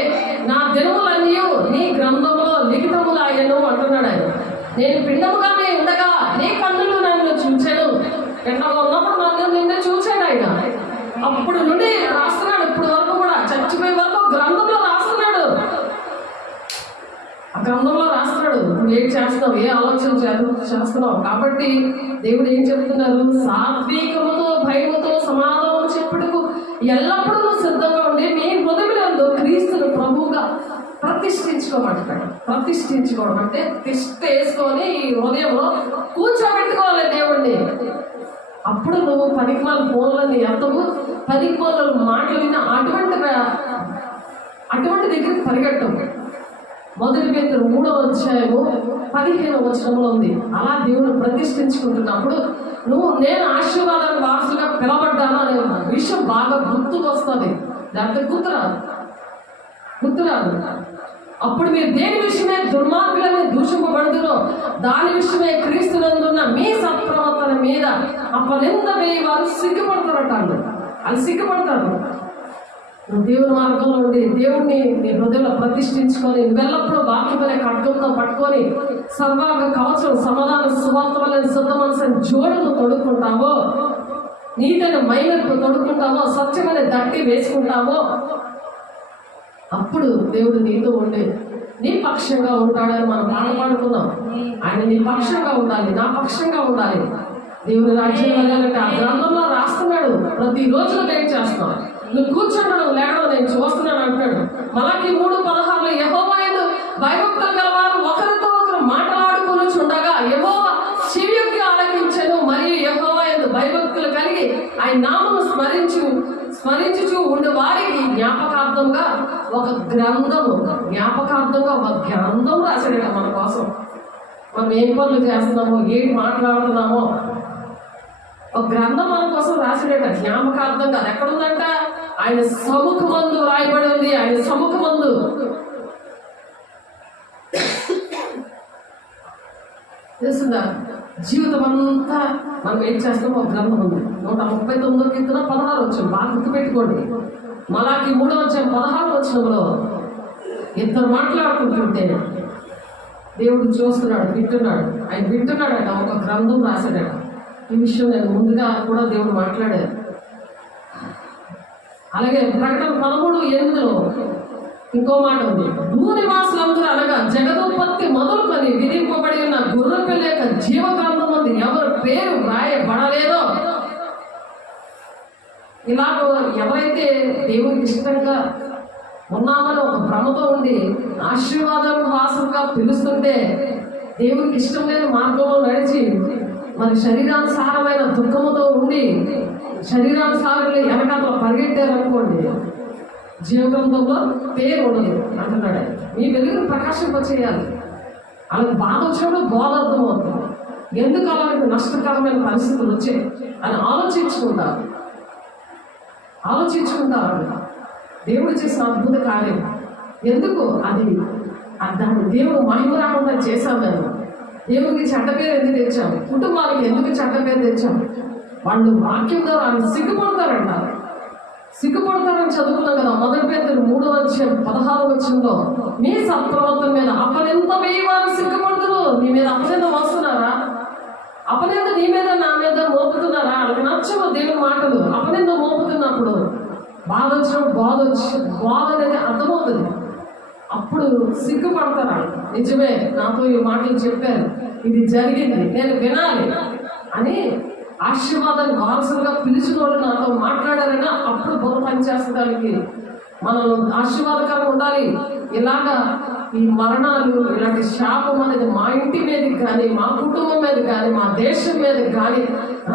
నా దినములన్నీ నీ గ్రంథంలో లిఖితములాయను అంటున్నాడు ఆయన. నేను పిండముగానే ఉండగా నీ కన్నులు నన్ను చూచాను. పిండముగా ఉన్నప్పుడు నన్ను నిన్ను చూచాడు ఆయన. అప్పుడు నుండి రాస్తున్నాడు. ఇప్పుడు వరకు కూడా చచ్చిపోయే వరకు గ్రంథంలో రాస్తున్నాడు. ఆ గ్రంథంలో రాస్తున్నాడు. నువ్వు ఏం చేస్తున్నావు, ఏ ఆలోచన చేస్తున్నావు. కాబట్టి దేవుడు ఏం చెప్తున్నారు? సాత్వికముతో భయముతో సమాధానం చెప్పుటకు ఎల్లప్పుడూ నువ్వు సిద్ధంగా ఉండి నీ హృదయములందు క్రీస్తును ప్రభువుగా ప్రతిష్ఠించుకోమంటున్నాడు. ప్రతిష్ఠించుకోవడం అంటే తిష్ట వేసుకొని ఈ హృదయంలో కూర్చోబెట్టుకోవాలి దేవుణ్ణి. అప్పుడు నువ్వు పనికిమాల ఫోన్లని ఎంతవు, పనికిమాల మాటలు విన్న అటువంటి దగ్గరికి పరిగెట్టవు. 1 పేతురు 3వ అధ్యాయము 15వ వచనంలో ఉంది. అలా దేవుడు ప్రతిష్ఠించుకుంటున్నప్పుడు నేను ఆశీర్వాదాన్ని వారసుగా పిలవబడ్డాను అనే విషయం బాగా గుర్తుకు వస్తుంది. లేకపోతే గుర్తురాదు. అప్పుడు మీరు దేని విషయమే దుర్మార్గులని దూషింపబడుదురో దాని విషయమే క్రీస్తునందున్న మీ సత్ప్రవర్తన మీద అపనింద వేయి వారు సిగ్గుపడతారంటారు. అది సిగ్గుపడతారు. నువ్వు దేవుని మార్గంలో ఉండి దేవుడిని నీ హృదయంలో ప్రతిష్ఠించుకొని నువ్వెల్లప్పుడూ వాక్యమనే ఖడ్గంతో పట్టుకొని సర్వాంగ కవచం సమాధాన సువార్త వల్ల శుద్ధ మనసుని జోడులు తొడుక్కుంటావో, నీతైన మైనపు తొడుక్కుంటావో, సత్యమనే దట్టి వేసుకుంటావో, అప్పుడు దేవుడు నీతో ఉండి నీ పక్షంగా ఉంటాడని మనం పాడుకున్నాం. ఆయన నీ పక్షంగా ఉండాలి, నా పక్షంగా ఉండాలి. దేవుని రాజ్యం వెళ్ళాలంటే ఆ గ్రంథంలో రాస్తున్నాడు. ప్రతిరోజు నేను చేస్తున్నాను. నువ్వు కూర్చుండడం లేడో నేను చూస్తున్నాను అంటున్నాడు. మలాకి 3:16 యెహోవా యందు భయభక్తులు గలవారు ఒకరితో ఒకరు మాట్లాడుకొని చుండగా యెహోవా చెవియొగ్గి ఆలకించెను. మరియు యెహోవా యందు భయభక్తులు కలిగి ఆయన నామమును స్మరించుచు ఉండే వారికి జ్ఞాపకార్థంగా ఒక గ్రంథము, జ్ఞాపకార్థంగా ఒక గ్రంథం రాశాడట మన కోసం. మనం ఏం పనులు చేస్తున్నామో, ఏం మాట్లాడుతున్నామో ఒక గ్రంథం మన కోసం రాశాడట జ్ఞాపకార్థంగా. అది ఎక్కడుందంట? ఆయన సముఖమందు రాయబడి ఉంది. ఆయన సముఖమందు. తెలుస్తుందా? జీవితం అంతా మనం ఏం చేస్తామో ఒక గ్రంథం ఉంది. 139 కీర్తన 16 వచ్చిన బాగా గుర్తుపెట్టుకోండి. మలాకి 3 అధ్యాయం 16 వచనంలో ఇద్దరు మాట్లాడుకుంటుంటే దేవుడు చూస్తున్నాడు, వింటున్నాడు. ఆయన వింటున్నాడట, ఒక గ్రంథం రాశాడట. ఈ విషయం నేను ముందుగా కూడా దేవుడు మాట్లాడారు. అలాగే ప్రకటన 13:8లో ఇంకో మాట ఉంది. భూనివాసులందరూ అనగా జగదుత్పత్తి మొదలుకొని విధింపబడి ఉన్న గొర్రెపిల్ల యొక్క జీవ గ్రంథం ఉంది ఎవరి పేరు రాయబడలేదో. ఇలాగ ఎవరైతే దేవునికి ఇష్టంగా ఉన్నామని ఒక భ్రమతో ఉండి ఆశీర్వాదం వాసనగా పిలుస్తుంటే, దేవునికి ఇష్టం లేని మార్గంలో నడిచి మరి శరీరానుసారమైన దుఃఖముతో ఉండి శరీరానుసారంగా వెనకాల పరిగెట్టారనుకోండి, జీవగ్రంథంలో పేరు ఉండదు అంటున్నాడు. మీ వెలుగును ప్రకాశింపచేయాలి. అలా బాధ వచ్చినప్పుడు బోధ అర్థమవుతుంది. ఎందుకు అలాంటి నష్టకరమైన పరిస్థితులు వచ్చాయి అని ఆలోచించుకుంటారు. దేవుడు చేసిన అద్భుత కార్యం ఎందుకు అది దాన్ని దేవుడు మహిమ రాకుండా చేశాం. నేను దేవుడికి చెడ్డ పేరు ఎందుకు తెచ్చాము? కుటుంబానికి ఎందుకు చెడ్డ పేరు తెచ్చాము? వాళ్ళు వాక్యం ద్వారా సిగ్గుపడతారంటారు. సిగ్గుపడతారని చదువుకున్నాం కదా. 1 పేతురు 3:16 మీ సత్ప్రవర్తన మీద అపనింద వేయవారు సిగ్గుపడతారు. నీ మీద అపనింద వస్తున్నారా? అపనింద నీ మీద నా మీద మోపుతున్నారా? వాళ్ళకి నచ్చవు దేవుని మాటలు. అపనింద మోపుతున్నప్పుడు బాధ వచ్చినప్పుడు బాధ అనేది అర్థమవుతుంది. అప్పుడు సిగ్గుపడతారా? నిజమే, నాతో ఈ మాటలు చెప్పారు, ఇది జరిగింది, నేను వినాలి అని ఆశీర్వాదాన్ని వారసులుగా పిలిచిన వాళ్ళు నాతో మాట్లాడారైనా అప్పుడు బుర్ర పనిచేస్తానికి మనం ఆశీర్వాదకరంగా ఉండాలి. ఇలాగా ఈ మరణాలు, ఇలాంటి శాపం అనేది మా ఇంటి మీదకి కానీ, మా కుటుంబం మీద కానీ, మా దేశం మీద కానీ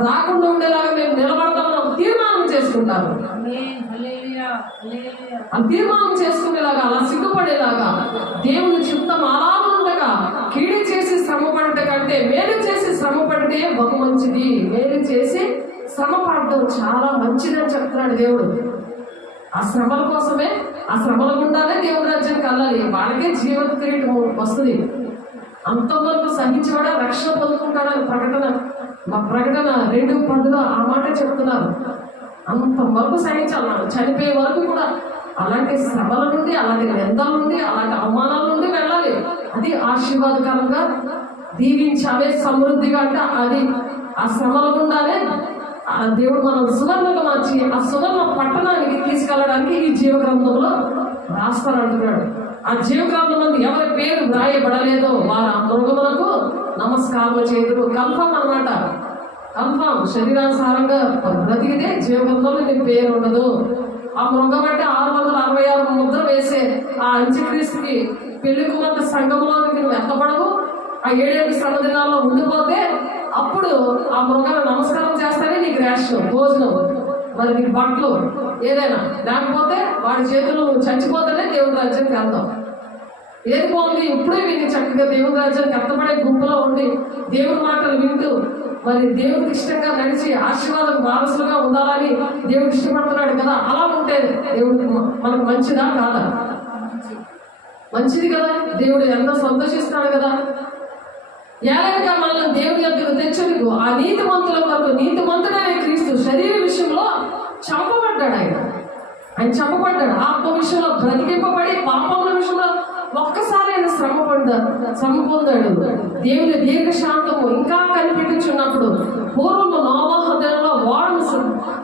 రాకుండా ఉండేలాగా మేము నిలబడతామని ఒక తీర్మానం చేసుకుంటాము. ఆ తీర్మానం చేసుకునేలాగా, అలా సిగ్గుపడేలాగా దేవుని చిత్తం అలా ఉండగా కీడు చేసి శ్రమ పడట కంటే మేలు చేసి శ్రమ పడితే బహు మంచిది. మేలు చేసి శ్రమ పడటం చాలా మంచిదని చెప్తున్నాడు దేవుడు. ఆ శ్రమల కోసమే, ఆ శ్రమల గుండానే దేవుడి రాజ్యానికి వెళ్ళాలి. వాళ్ళకే జీవన కిరీటం వస్తుంది. అంతవరకు సహించేవాడా రక్షణ పొందుకుంటాడని ప్రకటన 2:10 ఆ మాట చెప్తున్నారు. అంతవరకు సహించాలి. చనిపోయే వరకు కూడా అలాంటి శ్రమల నుండి, అలాంటి నిందల నుండి, అలాంటి అవమానాల నుండి వెళ్ళాలి. అది ఆశీర్వాదకరంగా దీవించాలే సమృద్ధిగా. అంటే అది ఆ శ్రమల గుండానే దేవుడు మనం సువర్ణగా మార్చి ఆ సువర్ణ పట్టణానికి తీసుకెళ్ళడానికి ఈ జీవగ్రంథంలో రాస్తానంటున్నాడు. ఆ జీవగ్రంథంలో ఎవరి పేరు వ్రాయబడలేదో వారు ఆ మృగములకు నమస్కారం చేతులు. కన్ఫర్మ్ అన్నమాట, కన్ఫర్మ్. శరీరానుసారంగా బ్రతికితే జీవగ్రంథంలో నీ పేరు ఉండదు. ఆ మృగం అంటే 666 ముద్ర వేసే ఆ అంత్యక్రీస్తుకి పెళ్లి కుమార్తె సంఘంలోనికి నువ్వు ఎత్తబడవు. ఆ 7 శ్రమ దినాల్లో ఉండిపోతే అప్పుడు ఆ మృగాన్ని నమస్కారం చేస్తానే నీకు రేషన్, భోజనం, మరి నీకు బట్టలు ఏదైనా. లేకపోతే వాడి చేతులు చచ్చిపోతేనే దేవుడి రాజ్యానికి వెళ్తాం. ఏది బాగుంది? ఇప్పుడే విని చక్కగా దేవుడి రాజ్యానికి ఎత్తబడే గుంపులో ఉండి దేవుడి మాటలు వింటూ మరి దేవుడికి ఇష్టంగా నడిచి ఆశీర్వాదం వారసులుగా ఉండాలని దేవుడు ఇష్టపడుతున్నాడు కదా. అలా ఉంటే దేవుడికి మనకు మంచిదా కాదా? మంచిది కదా. దేవుడు ఎంతో సంతోషిస్తాడు కదా. ఏలైనా మనల్ని దేవుని యొద్దకు తెచ్చేందుకు ఆ నీతిమంతుల కొరకు నీతిమంతుడైన క్రీస్తు శరీర విషయంలో చంపబడ్డాడు. ఆయన చంపబడ్డాడు. ఆత్మ విషయంలో బ్రతికింపబడి పాపముల విషయంలో ఒక్కసారి ఆయన శ్రమ పొందాడు. దేవుని దీర్ఘశాంతము ఇంకా కనిపెట్టుచున్నప్పుడు పూర్వము నోవహు దినంలో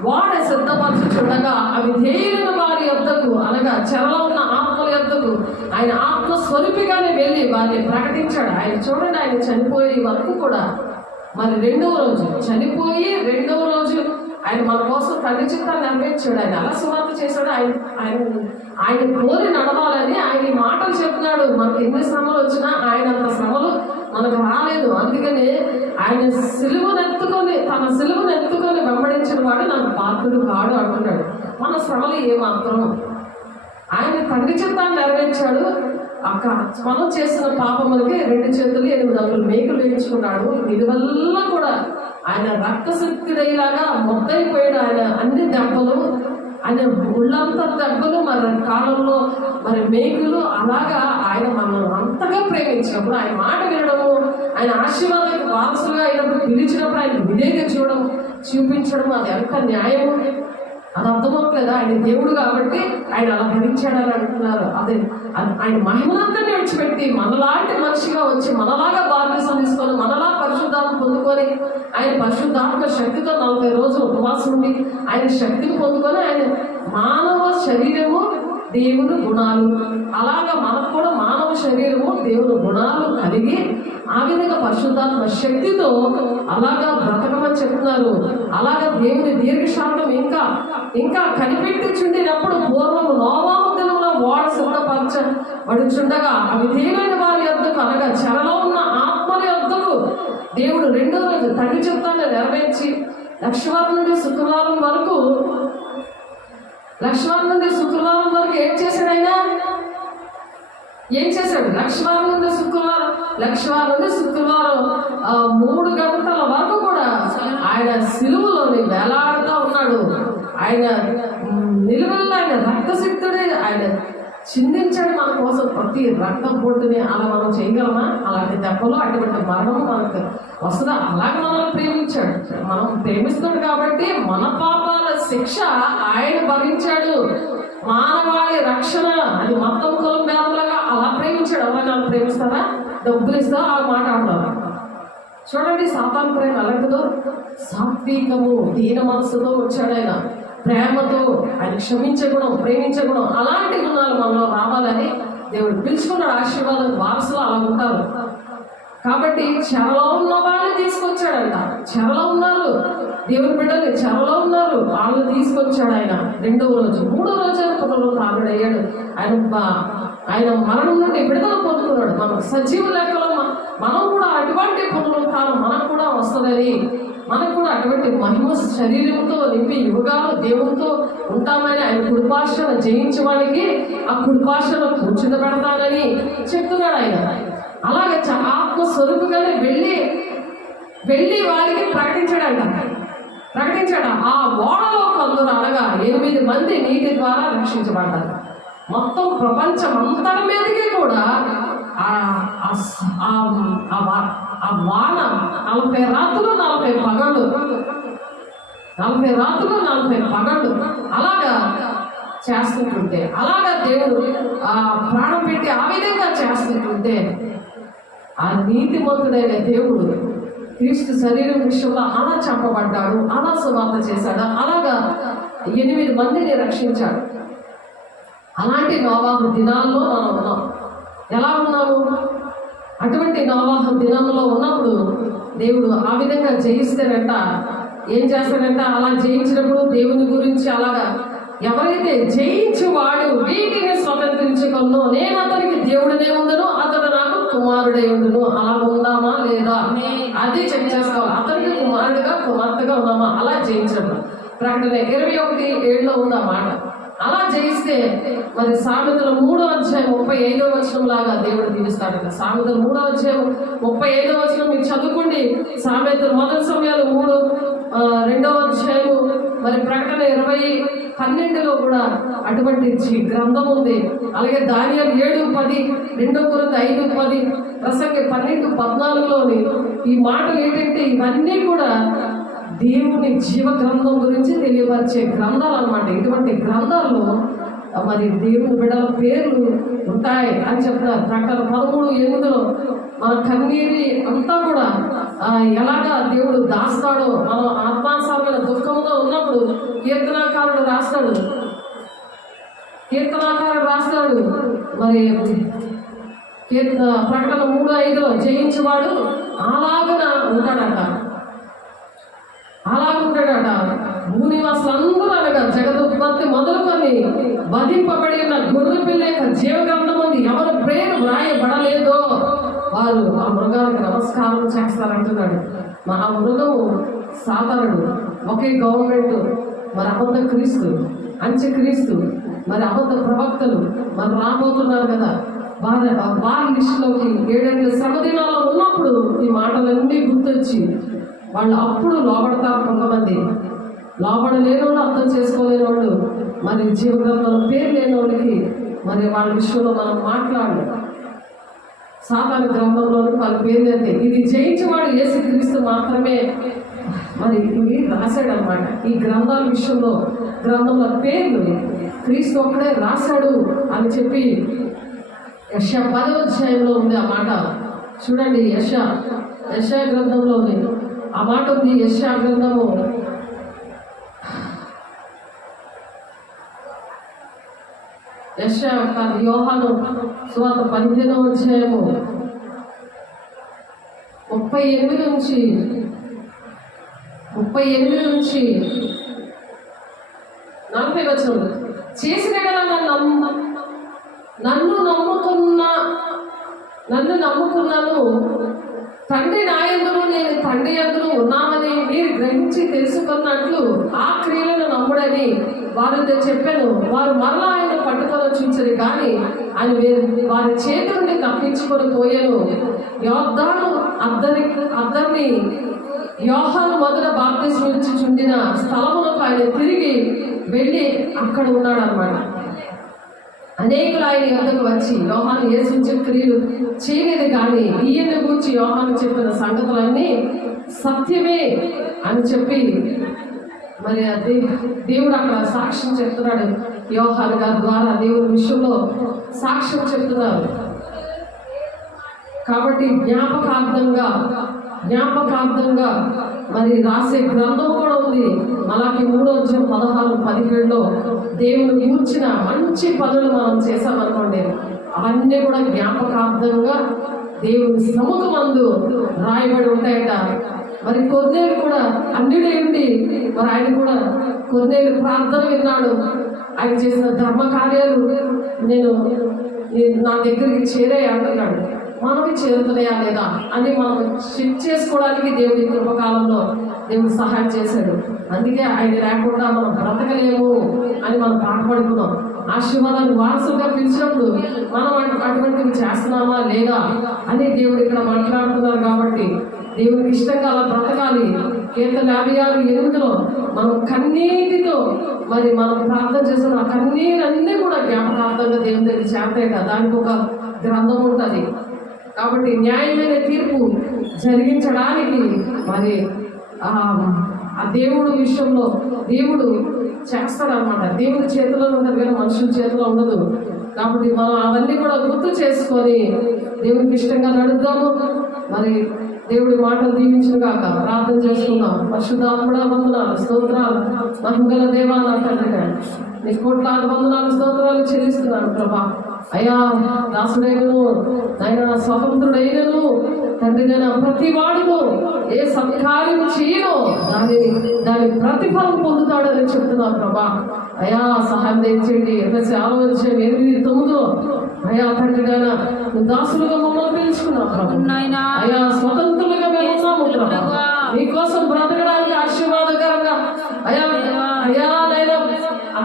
వాడ సిద్ధపరచుచుండగా అవి ధైర్యమైన వారి యొద్దకు, అనగా చెరలో ఉన్న ఆత్మల యొద్దకు ఆయన ఆత్మ స్వరూపిగానే వెళ్ళి వారిని ప్రకటించాడు. ఆయన చూడండి, ఆయన చనిపోయే వరకు కూడా మరి 2వ రోజు చనిపోయి 2వ రోజు ఆయన మన కోసం తండ్రి చిత్తాన్ని నెరవేర్చాడు. ఆయన అలా సువార్త చేశాడు. ఆయన కోరి నడవాలని ఆయన ఈ మాటలు చెప్తున్నాడు. మనకు ఎన్ని శ్రమలు వచ్చినా ఆయన అంత శ్రమలు మనకు రాలేదు. అందుకని ఆయన తన సిలువను ఎత్తుకొని వెంబడించిన వాడు నాకు పాత్రుడు కాడు అంటున్నాడు. మన శ్రమలు ఏమాత్రం ఆయన తండ్రి చిత్తాన్ని నెరవేర్చాడు. మనం చేసిన పాపములకి 2 చేతులు 8 అంగుళాల మేకులు వేయించుకున్నాడు. దీనివల్ల కూడా ఆయన రక్తశక్తిలాగా మొత్తైపోయాడు. ఆయన అన్ని దెబ్బలు, ఆయన ఉళ్ళంతా దెబ్బలు, మరి కాలంలో మరి మేకులు, అలాగా ఆయన మనల్ని అంతగా ప్రేమించినప్పుడు, ఆయన మాట వినడము, ఆయన ఆశీర్వాదానికి వారసులుగా అయినప్పుడు పిలిచినప్పుడు ఆయన విధేయత చూపించడం అది ఎంత న్యాయము. అది అర్థమవట్లేదు. ఆయన దేవుడు కాబట్టి ఆయన అలా భరించాడని అంటున్నారు. అదే ఆయన మహిమనందరినీ విడిచిపెట్టి మనలాంటి మనిషిగా వచ్చి మనలాగా బాప్తిసం తీసుకొని మనలా పరిశుద్ధాత్మ పొందుకొని ఆయన పరిశుద్ధాత్మ శక్తితో 40 రోజులు ఉపవాసం ఉండి ఆయన శక్తిని పొందుకొని ఆయన మానవ శరీరము దేవుని గుణాలు, అలాగా మనకు కూడా మానవ శరీరము దేవుని గుణాలు కలిగి ఆ విధంగా పరిశుద్ధాత్మ శక్తితో అలాగా బ్రతకమని చెప్తున్నారు. అలాగా దేవుని దీర్ఘశాంతం ఇంకా కనిపెట్టించుండినప్పుడు పూర్వము నోవాహు దినంలో ఓడ సిద్ధపరచబడుచుండగా అవి తేలిన వారి యొద్దకు, అనగా చెరలో ఉన్న ఆత్మల యొద్దకు దేవుడు 2వ రోజు తండ్రి చిత్తాన్ని నెరవేర్చి లక్షవారం నుండి శుక్రవారం వరకు ఏం చేశాడు ఆయన? ఏం చేశాడు? లక్షవారం నుండి శుక్రవారం 3 గంటల వరకు కూడా ఆయన సిలువలోని వేలాడుతూ ఉన్నాడు. ఆయన నిలువల్లో ఆయన రక్తశక్తుడే ఆయన చిందించాడు మన కోసం ప్రతి రక్తం పొట్టుని. అలా మనం చేయగలమా? అలాంటి దెబ్బలు, అటువంటి మరణం మనకు వస్తుందా? అలాగే మనల్ని ప్రేమించాడు. మనం ప్రేమిస్తాడు కాబట్టి మన పాపాల శిక్ష ఆయన భరించాడు. మానవాళి రక్షణ అది మొత్తం కులం భేదలాగా అలా ప్రేమించాడు. ఎవరైనా ప్రేమిస్తారా? డబ్బులు ఇస్తా అలా మాట్లాడతారు. చూడండి సాతాను ప్రేమ అలాంటిదో, సాత్వికము దీన మనసుతో వచ్చాడు ఆయన. ప్రేమతో ఆయన క్షమించే గుణం, ప్రేమించే గుణం, అలాంటి గుణాలు మనలో రావాలని దేవుడు పిలుచుకున్నాడు. ఆశీర్వాదం వారసులు అలా ఉంటారు. కాబట్టి చెరలో ఉన్న వాళ్ళని తీసుకొచ్చాడంట. చెరలో ఉన్నారు దేవుని బిడ్డలు, చెరలో ఉన్నారు వాళ్ళని తీసుకొచ్చాడు ఆయన 2వ రోజు. 3వ రోజు ఆయన పునరుత్థానుడు అయ్యాడు. ఆయన మరణం నుండి విడుదల పొందుతున్నాడు. మనం సజీవ లెక్కలో మనం కూడా అటువంటి పునరుత్థానం మనకు కూడా వస్తుందని, మనకు కూడా అటువంటి మహిమ శరీరంతో నింపి యుగాలు దేవునితో ఉంటామని, ఆయన కుడిపార్శ్వన జయించే వాళ్ళకి ఆ కుడిపార్శ్వన కూర్చుండబెడతానని చెప్తున్నాడు ఆయన. అలాగే ఆత్మస్వరూపుగానే వెళ్ళి వారికి ప్రకటించాడు. ఆ ఓడలో కొందరు, అనగా 8 మంది నీటి ద్వారా రక్షించబడ్డారు. మొత్తం ప్రపంచం అంతటి మీదకి కూడా ఆ వాన 40 రాత్రులు 40 పగళ్ళు, 40 రాత్రులు 40 పగళ్ళు అలాగా చేస్తుంటుంటే, అలాగా దేవుడు ప్రాణం పెట్టి ఆ విధంగా చేస్తుంటుంటే, ఆ నీతిమంతుడైన దేవుడు క్రీస్తు శరీరం విషయంలో అలా చంపబడ్డాడు, అలా సువార్త చేశాడు, అలాగా 8 మందిని రక్షించాడు. అలాంటి నోవాహు దినాల్లో మనం ఉన్నాం. ఎలా ఉన్నాము? అటువంటి నోవాహు దినంలో ఉన్నప్పుడు దేవుడు ఆ విధంగా జయిస్తాడంట. ఏం చేస్తాడంట? అలా జయించినప్పుడు దేవుని గురించి అలాగా, ఎవరైతే జయించువాడు వీటిని స్వతంత్రించుకున్నో నేను అతనికి దేవుడినే ఉందను, అతడు నాకు కుమారుడై ఉండును. అలా ఉందామా లేదా అది చెక్ చేసుకోవాలి. అతనికి కుమారుడిగా కుమార్తెగా ఉన్నామా అలా జయించడం. ప్రకటన 21:7 ఉందన్నమాట. అలా జయిస్తే మరి సామెతల 3వ అధ్యాయం 35వ వచనం లాగా దేవుడు దీవిస్తాడు. సామెతల 3వ అధ్యాయం 35వ వచనం మీరు చదువుకోండి. సామెతలు మొదటి సమయాలు 3, 2వ అధ్యాయము, మరి ప్రకటన 20:12లో కూడా అటువంటి గ్రంథం ఉంది. అలాగే దానియేలు 7:10, 2 కొరింథీ 5:10, ప్రసంగి 12:14లోని ఈ మాటలు ఏంటంటే ఇవన్నీ కూడా దేవుని జీవ గ్రంథం గురించి తెలియపరిచే గ్రంథాలు అన్నమాట. ఇటువంటి గ్రంథాల్లో మరి దేవుని బిడ్డల పేర్లు ఉంటాయి అని చెప్తారు. ప్రకటన 13:8లో మన కన్నీరి అంతా కూడా ఎలాగా దేవుడు దాస్తాడో, మనం ఆత్మానుసారమైన దుఃఖంలో ఉన్నప్పుడు కీర్తనాకారుడు రాస్తాడు మరి ప్రకటన 3:5లో జయించేవాడు అలాగున ఉంటాడట. భూనివాసులందరూ అనగా జగదుత్పత్తి మొదలుకొని వధింపబడిన గొర్రె పిల్ల యొక్క జీవ గ్రంథం ఉంది ఎవరి పేరు వ్రాయబడలేదో వారు ఆ మృగానికి నమస్కారం చేస్తారంటున్నాడు. ఆ మృగము సాధారణుడు, ఒకే గవర్నమెంట్, మరి అబద్ధ క్రీస్తు, అంత్యక్రీస్తు, మరి అబద్ధ ప్రవక్తలు మరి రాబోతున్నారు కదా, వారి లిస్టులోకి 7 శ్రమ దినాల్లో ఉన్నప్పుడు ఈ మాటలన్నీ గుర్తొచ్చి వాళ్ళు అప్పుడు లోబడతారు. కొంతమంది లోబడలేని వాళ్ళు, అర్థం చేసుకోలేని వాళ్ళు, మరి జీవగ్రంథంలో పేరు లేని వాళ్ళకి మరి వాళ్ళ విషయంలో మనం మాట్లాడాలి. సాతాను గ్రంథంలోని వాళ్ళ పేరు అయితే ఇది జయించేవాడు యేసుక్రీస్తు మాత్రమే మరి ఇవి రాశాడనమాట. ఈ గ్రంథాల విషయంలో గ్రంథంలో పేర్లు క్రీస్తు ఒక్కడే రాశాడు అని చెప్పి యెషయా 10వ అధ్యాయంలో ఉంది ఆ మాట. చూడండి, యెషయా గ్రంథంలో ఉంది ఆ మాట ఉంది. యెషయా గ్రంథము యోహాను సువార్త 15వ అధ్యాయము 38 నుంచి 40 వచనం. చేసిన నన్ను నమ్ముకున్నాను, తండ్రి నాయందును నేను తండ్రి యందును ఉన్నామని మీరు గ్రహించి తెలుసుకున్నట్లు ఆ క్రియలను నమ్ముడని వారితో చెప్పాను. వారు మరలా ఆయన పట్టుకొని చూచరు కానీ ఆయన వారి చేతి నుండి తప్పించుకొని పోయాను. యోర్దాను అద్దరిని యోహాను మొదట బాప్తిస్మం ఇచ్చి చుండిన స్థలములకు ఆయన తిరిగి వెళ్ళి అక్కడ ఉన్నాడు అన్నమాట. అనేకులు ఆయన యొద్దకు వచ్చి యోహాను యేసు క్రియలు చేయలేదు కానీ ఈయన గురించి యోహాను చెప్పిన సంగతులన్నీ సత్యమే అని చెప్పి మరి దేవుడు అక్కడ సాక్ష్యం చెప్తున్నాడు. యోహాను గారి ద్వారా దేవుడి విషయంలో సాక్ష్యం చెప్తున్నారు. కాబట్టి జ్ఞాపకార్థంగా మరి రాసే గ్రంథం కూడా ఉంది. మలాకి 3వ అధ్యాయం 16-17లో దేవుని గూర్చిన మంచి పనులు మనం చేశామనుకోండి, అవన్నీ కూడా జ్ఞాపకార్థంగా దేవుని సముఖమందు రాయబడి ఉంటాయట. మరి కొన్నేళ్ళు కూడా అన్నిడే ఉండి మరి ఆయన కూడా కొన్నేళ్ళు ప్రార్థన విన్నాడు. ఆయన చేసిన ధర్మ కార్యాలు నేను నా దగ్గరికి చేరే అంటున్నాడు. మనవి చేరుతున్నాయా లేదా అని మనం చెక్ చేసుకోవడానికి దేవుడి కృపకాలంలో దేవుడు సహాయం చేశాడు. అందుకే ఆయన లేకుండా మనం బ్రతకలేము అని మనం పాటుపడుకున్నాం. ఆశీర్వాదాన్ని వారసులుగా పిలిచినప్పుడు మనం అటువంటివి చేస్తున్నామా లేదా అని దేవుడు ఇక్కడ మాట్లాడుతున్నారు. కాబట్టి దేవుడికి ఇష్టంగా అలా బ్రతకాలి. కీర్తన 56:8లో మనం కన్నీటితో మరి మనం ప్రార్థన చేస్తున్న ఆ కన్నీరన్నీ కూడా జ్ఞాపకార్థంగా దేవుని దగ్గర చేస్తాయి కదా, దానికి ఒక గ్రంథం ఉంటుంది. కాబట్టి న్యాయమైన తీర్పు జరిగించడానికి మరి ఆ దేవుడు విషయంలో దేవుడు చేస్తాడనమాట. దేవుడి చేతిలో ఉంటుంది కానీ మనుషుల చేతిలో ఉండదు. కాబట్టి మనం అవన్నీ కూడా గుర్తు చేసుకొని దేవుడికి ఇష్టంగా నడుద్దాము. మరి దేవుడి మాటలు దీవించిన కాక ప్రార్థన చేసుకుందాం. పరిశుద్ధాత్ముడా వందనాలు, స్తోత్రాలు. మహిమగల దేవా నా తండ్రి, నీ కోట్లాది వందనాలు స్తోత్రాలు చెల్లిస్తున్నాను ప్రభా. అయ్యా దాసుడైనను ఆయన స్వతంత్రుడైనను తండ్రినైనా ప్రతి వాడును ఏ సత్కార్యం చేయనో దాని ప్రతిఫలం పొందుతాడని చెప్తున్నాను ప్రభా. అయ్యా సహాయం తెచ్చండి. 8:9 అయ్యా తండ్రినైనా దాసులుగా మమ్మల్ని పిలుచుకున్నాం ప్రభా. అయ్యా స్వతంత్రులుగా మేము ఉన్నాము ప్రభా. నీకోసం బ్రతకడానికి ఆశీర్వాదకరంగా అయ్యా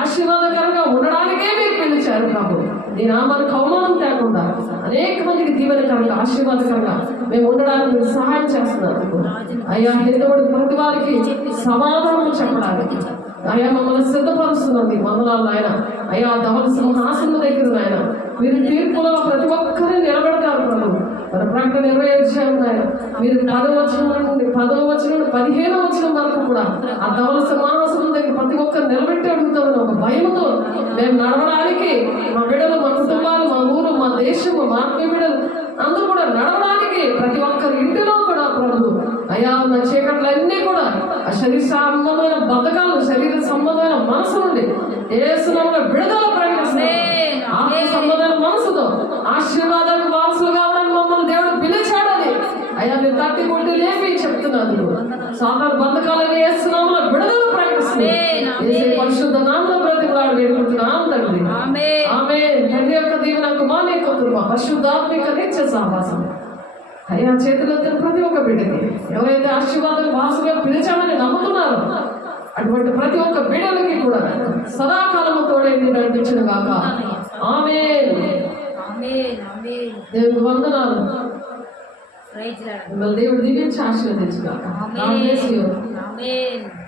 ఆశీర్వాదకరంగా ఉండడానికే మీరు పిలిచారు ప్రభు. నీ నామానికి అవమానం తేకుండా అనేక మందికి దీవెనకరంగా ఆశీర్వాదకరంగా మేము ఉండడానికి మీరు సహాయం చేస్తున్నారు అయ్యా. హిందువుడి ప్రతి వారికి సమాధానం చెప్పడానికి అయ్యా మమ్మల్ని సిద్ధపరుస్తున్నది వందనాలు నాయన. అయ్యా ధవల సింహాసనం దగ్గర నాయన మీరు తీర్పులో ప్రతి ఒక్కరిని నిలబెడతారు ప్రభు. మన ప్రకటన 20 ఆయన మీరు 10వ వచనం నుండి 15వ వచనం వరకు కూడా ఆ ధవల సింహాసనం దగ్గర ప్రతి ఒక్కరు నిలబెట్టి అడుగుతామని ఒక భయంతో మేము నడవడానికి, మా బిడ్డలు, మా కుటుంబాలు, మా ఊరు, మా దేశము, మా ఆత్మీయ బిడ్డలు అందరూ కూడా నడవడానికి ప్రతి ఒక్కరి ఇంటిలో కూడా ప్రభు అయ్యా ఉన్న చీకట్లన్నీ కూడా ఆ శరీర సంబంధమైన బతకాలు, శరీర సంబంధమైన మనసు నుండి ఏసునామములో విడుదల ప్రకటిస్తే ఆత్మ సంబంధమైన మనసుతో ఆశీర్వాదానికి వారసులు కావడానికి మమ్మల్ని దేవుడు పిలిచాడని అయ్యా మీరు తట్టి కొట్టి లేపి చెప్తున్నారు. సాధారణ బంధకాలని ఏసునామములో విడుదల ప్రకటిస్తే పరిశుద్ధ నామములో బ్రతిమలాడి వేడుకుంటున్నాం తండ్రి. ఆమేన్. తండ్రి యొక్క దీవెన, కుమారుని యొక్క కృప, పరిశుద్ధాత్మిక నిత్య సహవాసం అయ్యా చేతులెత్తిన ప్రతి ఒక్క బిడ్డకి ఎవరైతే ఆశీర్వాదం వాసుగా పిలిచామని నమ్ముతున్నారో అటువంటి ప్రతి ఒక్క బిడ్డలకి కూడా సదాకాలము తోడైంది నడిపించను గాక. ఆమేన్. దేవునికి వందనాలు. మిమ్మల్ని దేవుడు దీవించి ఆశీర్వదించుగాక. ఆమేన్.